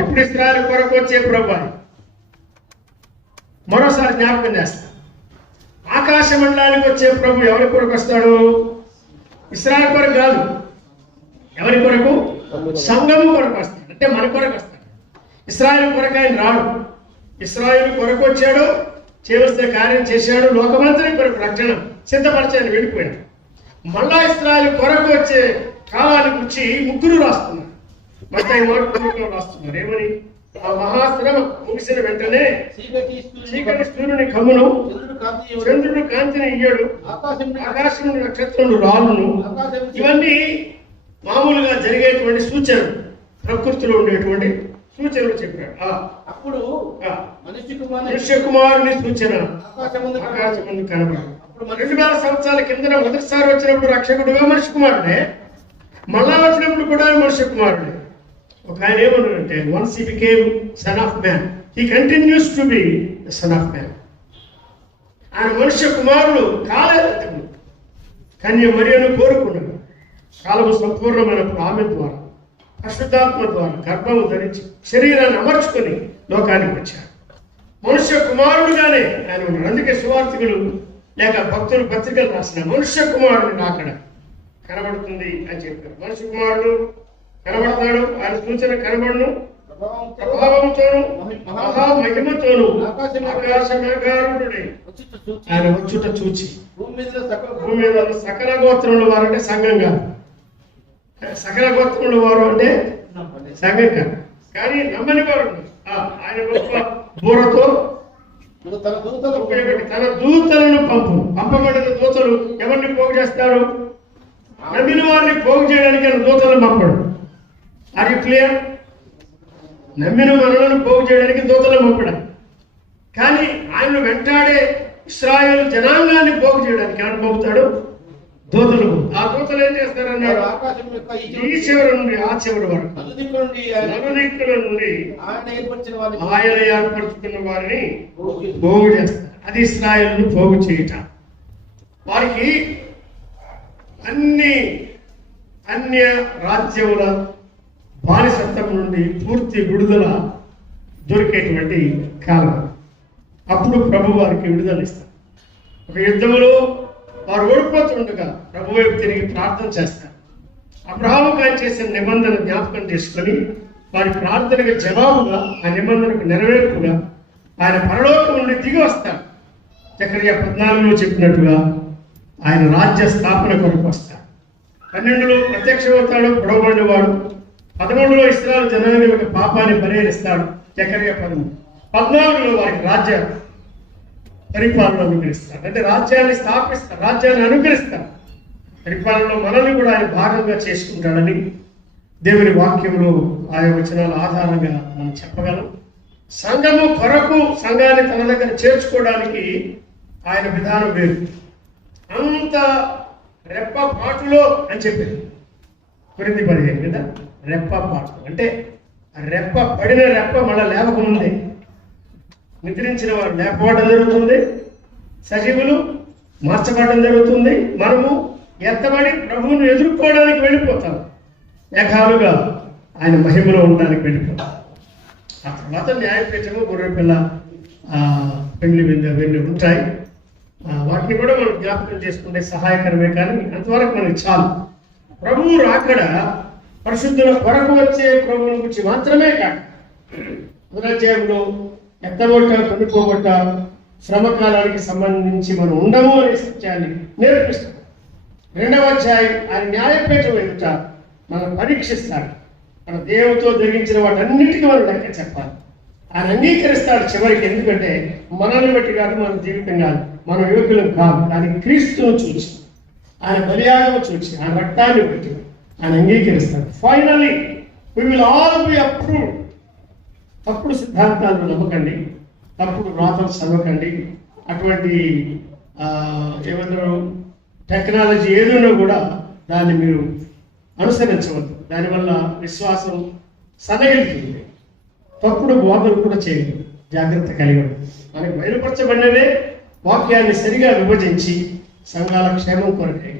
ఇప్పుడు ఇశ్రాయేలు కొరకు వచ్చే ప్రభు మరోసారి జ్ఞాపకం చేస్తా. ఆకాశ మండలానికి వచ్చే ప్రభు ఎవరి కొరకు వస్తాడు? ఇశ్రాయేలు కొరకు కాదు. ఎవరి కొరకు? సంఘము కొరకు వస్తాడు. అంటే మన కొరకు వస్తాడు. ఇశ్రాయేలు కొరకు ఆయన రాడు. ఇశ్రాయేలు కొరకు వచ్చాడు, చేయవలసిన కార్యం చేశాడు, లోకమంతని కొరకు రక్షణ సిద్ధపరచని వెళ్ళిపోయాడు. మళ్ళా ఇశ్రాయేలు కొరకు వచ్చే కాలాన్ని గురించి ముగ్గురు రాస్తున్నారు. మత్తయి మార్కు రాస్తున్నారు. ఏమని? ఆ మహాశ్రమ ముగిసిన వెంటనే చీకటి సూర్యుని కమ్మును, చంద్రుడు కాంతిని ఇయ్యడు, ఆకాశం నక్షత్రములు రాళ్ళును. ఇవన్నీ మామూలుగా జరిగేటువంటి సూచనలు, ప్రకృతిలో ఉండేటువంటి సూచనలు చెప్పాడు. అప్పుడు మనుష్య కుమారుని సూచన ఆకాశం ముందు కనబడు. 2000 సంవత్సరాల కింద మొదటిసారి వచ్చినప్పుడు రక్షకుడుగా మనిషి కుమారుడే, మళ్ళా వచ్చినప్పుడు కూడా మనుష్య కుమారుడే. ఒక ఆయన ఏమన్నాడంటే, once he became son of man, he continues to be the son of man. ఆయన మనుష్య కుమారుడు కాలేదు, కన్య మరియను కోరుకున్నాడు. కాలము సంపూర్ణమైనప్పుడు ఆమె ద్వారా పరిశుద్ధాత్మ ద్వారా గర్భము ధరించి శరీరాన్ని అమర్చుకొని లోకానికి వచ్చాడు. మనుష్య కుమారుడుగానే ఆయన ఉన్నాడు. అందుకే సువార్తికులు లేక భక్తులు పత్రికలు రాసిన మనుష్య కుమారుడు నాకడ కనబడుతుంది అని చెప్పారు. మనుష్య కుమారుడు కనబడతాడు, ఆయన సూచన కనబడును, ప్రభావంతోను మహామహిమతోను ఆకాశమాకారుడై ఆయన వచ్చుట చూచి భూమి మీద సకల గోత్రముల వారు అంటే సంఘం కాదు, సకల గోత్రముల వారు అంటే సంఘం కాదు, కానీ నమ్మని వారు ఆయన గొప్ప బూరతో తన దూతలను పంపబడిన దూతలు ఎవరిని పోగు చేస్తారు? నమ్మిన వారిని పోగు చేయడానికి ఆయన దూతలను పంపడు. Are you clear? నమ్మిన మనలను పోగు చేయడానికి దూతలను పంపడం, కానీ ఆయన వెంటాడే ఇశ్రాయేలు జనాంగాన్ని పోగు చేయడానికి ఆయన పంపుతాడు దూతలు. ఆ దూతలు ఏం చేస్తారన్నారు? ఈ చివరి నుండి ఆ చివరి వరకు నలుదిక్కుల నుండి ఆయన ఏర్పరచుకున్న వారిని పోగు చేస్తారు. అది ఇశ్రాయేలును పోగు చేయటం. వారికి అన్య రాజ్యముల బానిసత్వం నుండి పూర్తి విడుదల దొరికేటువంటి కాలం. అప్పుడు ప్రభు వారికి విడుదల ఇస్తారు. ఒక యుద్ధంలో వారు ఓడిపోతుండగా ప్రభు వైపు తిరిగి ప్రార్థన చేస్తారు. అబ్రహాముకు ఆయన చేసిన నిబంధన జ్ఞాపకం చేసుకొని వారి ప్రార్థనకు జవాబుగా ఆ నిబంధనకు నెరవేర్పుగా ఆయన పరలోకం నుండి దిగి వస్తాడు. జకర్యా 14లో చెప్పినట్టుగా ఆయన రాజ్య స్థాపన కొరకు వస్తాడు. 12లో ప్రత్యక్షమవుతాడు, పొడవబడినవాడు. 13లో ఇశ్రాయేలు జనాంగం యొక్క పాపాన్ని పరిహరిస్తాడు. జకర్యా 13. 14లో వారికి రాజ్య పరిపాలన అనుగ్రహిస్తాడు. అంటే రాజ్యాన్ని స్థాపిస్తాడు, రాజ్యాన్ని అనుగ్రహిస్తాడు. పరిపాలనలో మనల్ని కూడా ఆయన భాగంగా చేసుకుంటాడని దేవుని వాక్యంలో ఆయా వచనాల ఆధారంగా మనం చెప్పగలం. సంఘము కొరకు సంఘాన్ని తన దగ్గర చేర్చుకోవడానికి ఆయన విధానం వేరు. అంత రెప్పపాటులో అని చెప్పారు. 9:15 కదా, రెప్పపాటు అంటే రెప్ప పడిన రెప్ప మళ్ళా లేవకముందే నిద్రించిన వారు లేకపోవడం జరుగుతుంది, సజీవులు మార్చబడడం జరుగుతుంది. మనము ఎత్తబడి ప్రభువును ఎదుర్కోవడానికి వెళ్ళిపోతాం, మేఘాలుగా ఆయన మహిమలో ఉండడానికి వెళ్ళిపోతాం. ఆ తర్వాత న్యాయపీఠము, గొర్రెపిల్ల, పెళ్లి విందు అవన్నీ ఉంటాయి. వాటిని కూడా మనం జ్ఞాపకం చేసుకుంటే సహాయకరమే, కానీ అంతవరకు మనకి చాలు. ప్రభువు రాకడ పరిశుద్ధుల కొరకు వచ్చే ప్రభువుని గురించి మాత్రమే కాదు. మొదలధ్యాయంలో ఎత్తబొట్ట కొనుక్కోబొట్ట శ్రమకాలానికి సంబంధించి మనం ఉండము అనే సత్యాన్ని నేర్పిస్తాం. 2వ అధ్యాయం ఆయన న్యాయపీఠం ఎదుట మనం పరీక్షిస్తాడు. మన దేవునితో జరిగించిన వాటన్నిటికీ మనం లెక్క చెప్పాలి. ఆయన అంగీకరిస్తాడు చివరికి. ఎందుకంటే మనల్ని బట్టి కాదు, మన జీవితం కాదు, మన యోగ్యులం కాదు, కానీ క్రీస్తును చూసి, ఆయన బలియాగము చూసి, ఆయన రక్తాన్ని బట్టి ఆయన అంగీకరిస్తాడు. Finally we will all be approved. తప్పుడు సిద్ధాంతాలను నమ్మకండి, తప్పుడు రాతలు చదవకండి. అటువంటి ఏమంటారు టెక్నాలజీ ఏదైనా కూడా దాన్ని మీరు అనుసరించవద్దు. దానివల్ల విశ్వాసం సన్నగిలుతుంది. తప్పుడు బోధలు కూడా చేయదు. జాగ్రత్త కలిగి మనకి బయలుపరచబడినవే వాక్యాన్ని సరిగా విభజించి సంఘాల క్షేమం కొరకై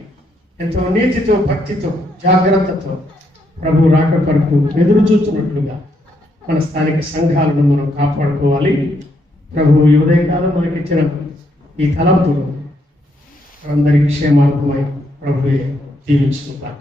ఎంతో నీతితో, భక్తితో, జాగ్రత్తతో ప్రభు రాక కొరకు ఎదురు చూస్తున్నట్లుగా మన స్థానిక సంఘాలను మనం కాపాడుకోవాలి. ప్రభు ఉదయకాలం మనకిచ్చిన ఈ తలంపులు అందరి క్షేమాత్మై ప్రభువే దీవించుకుంటారు.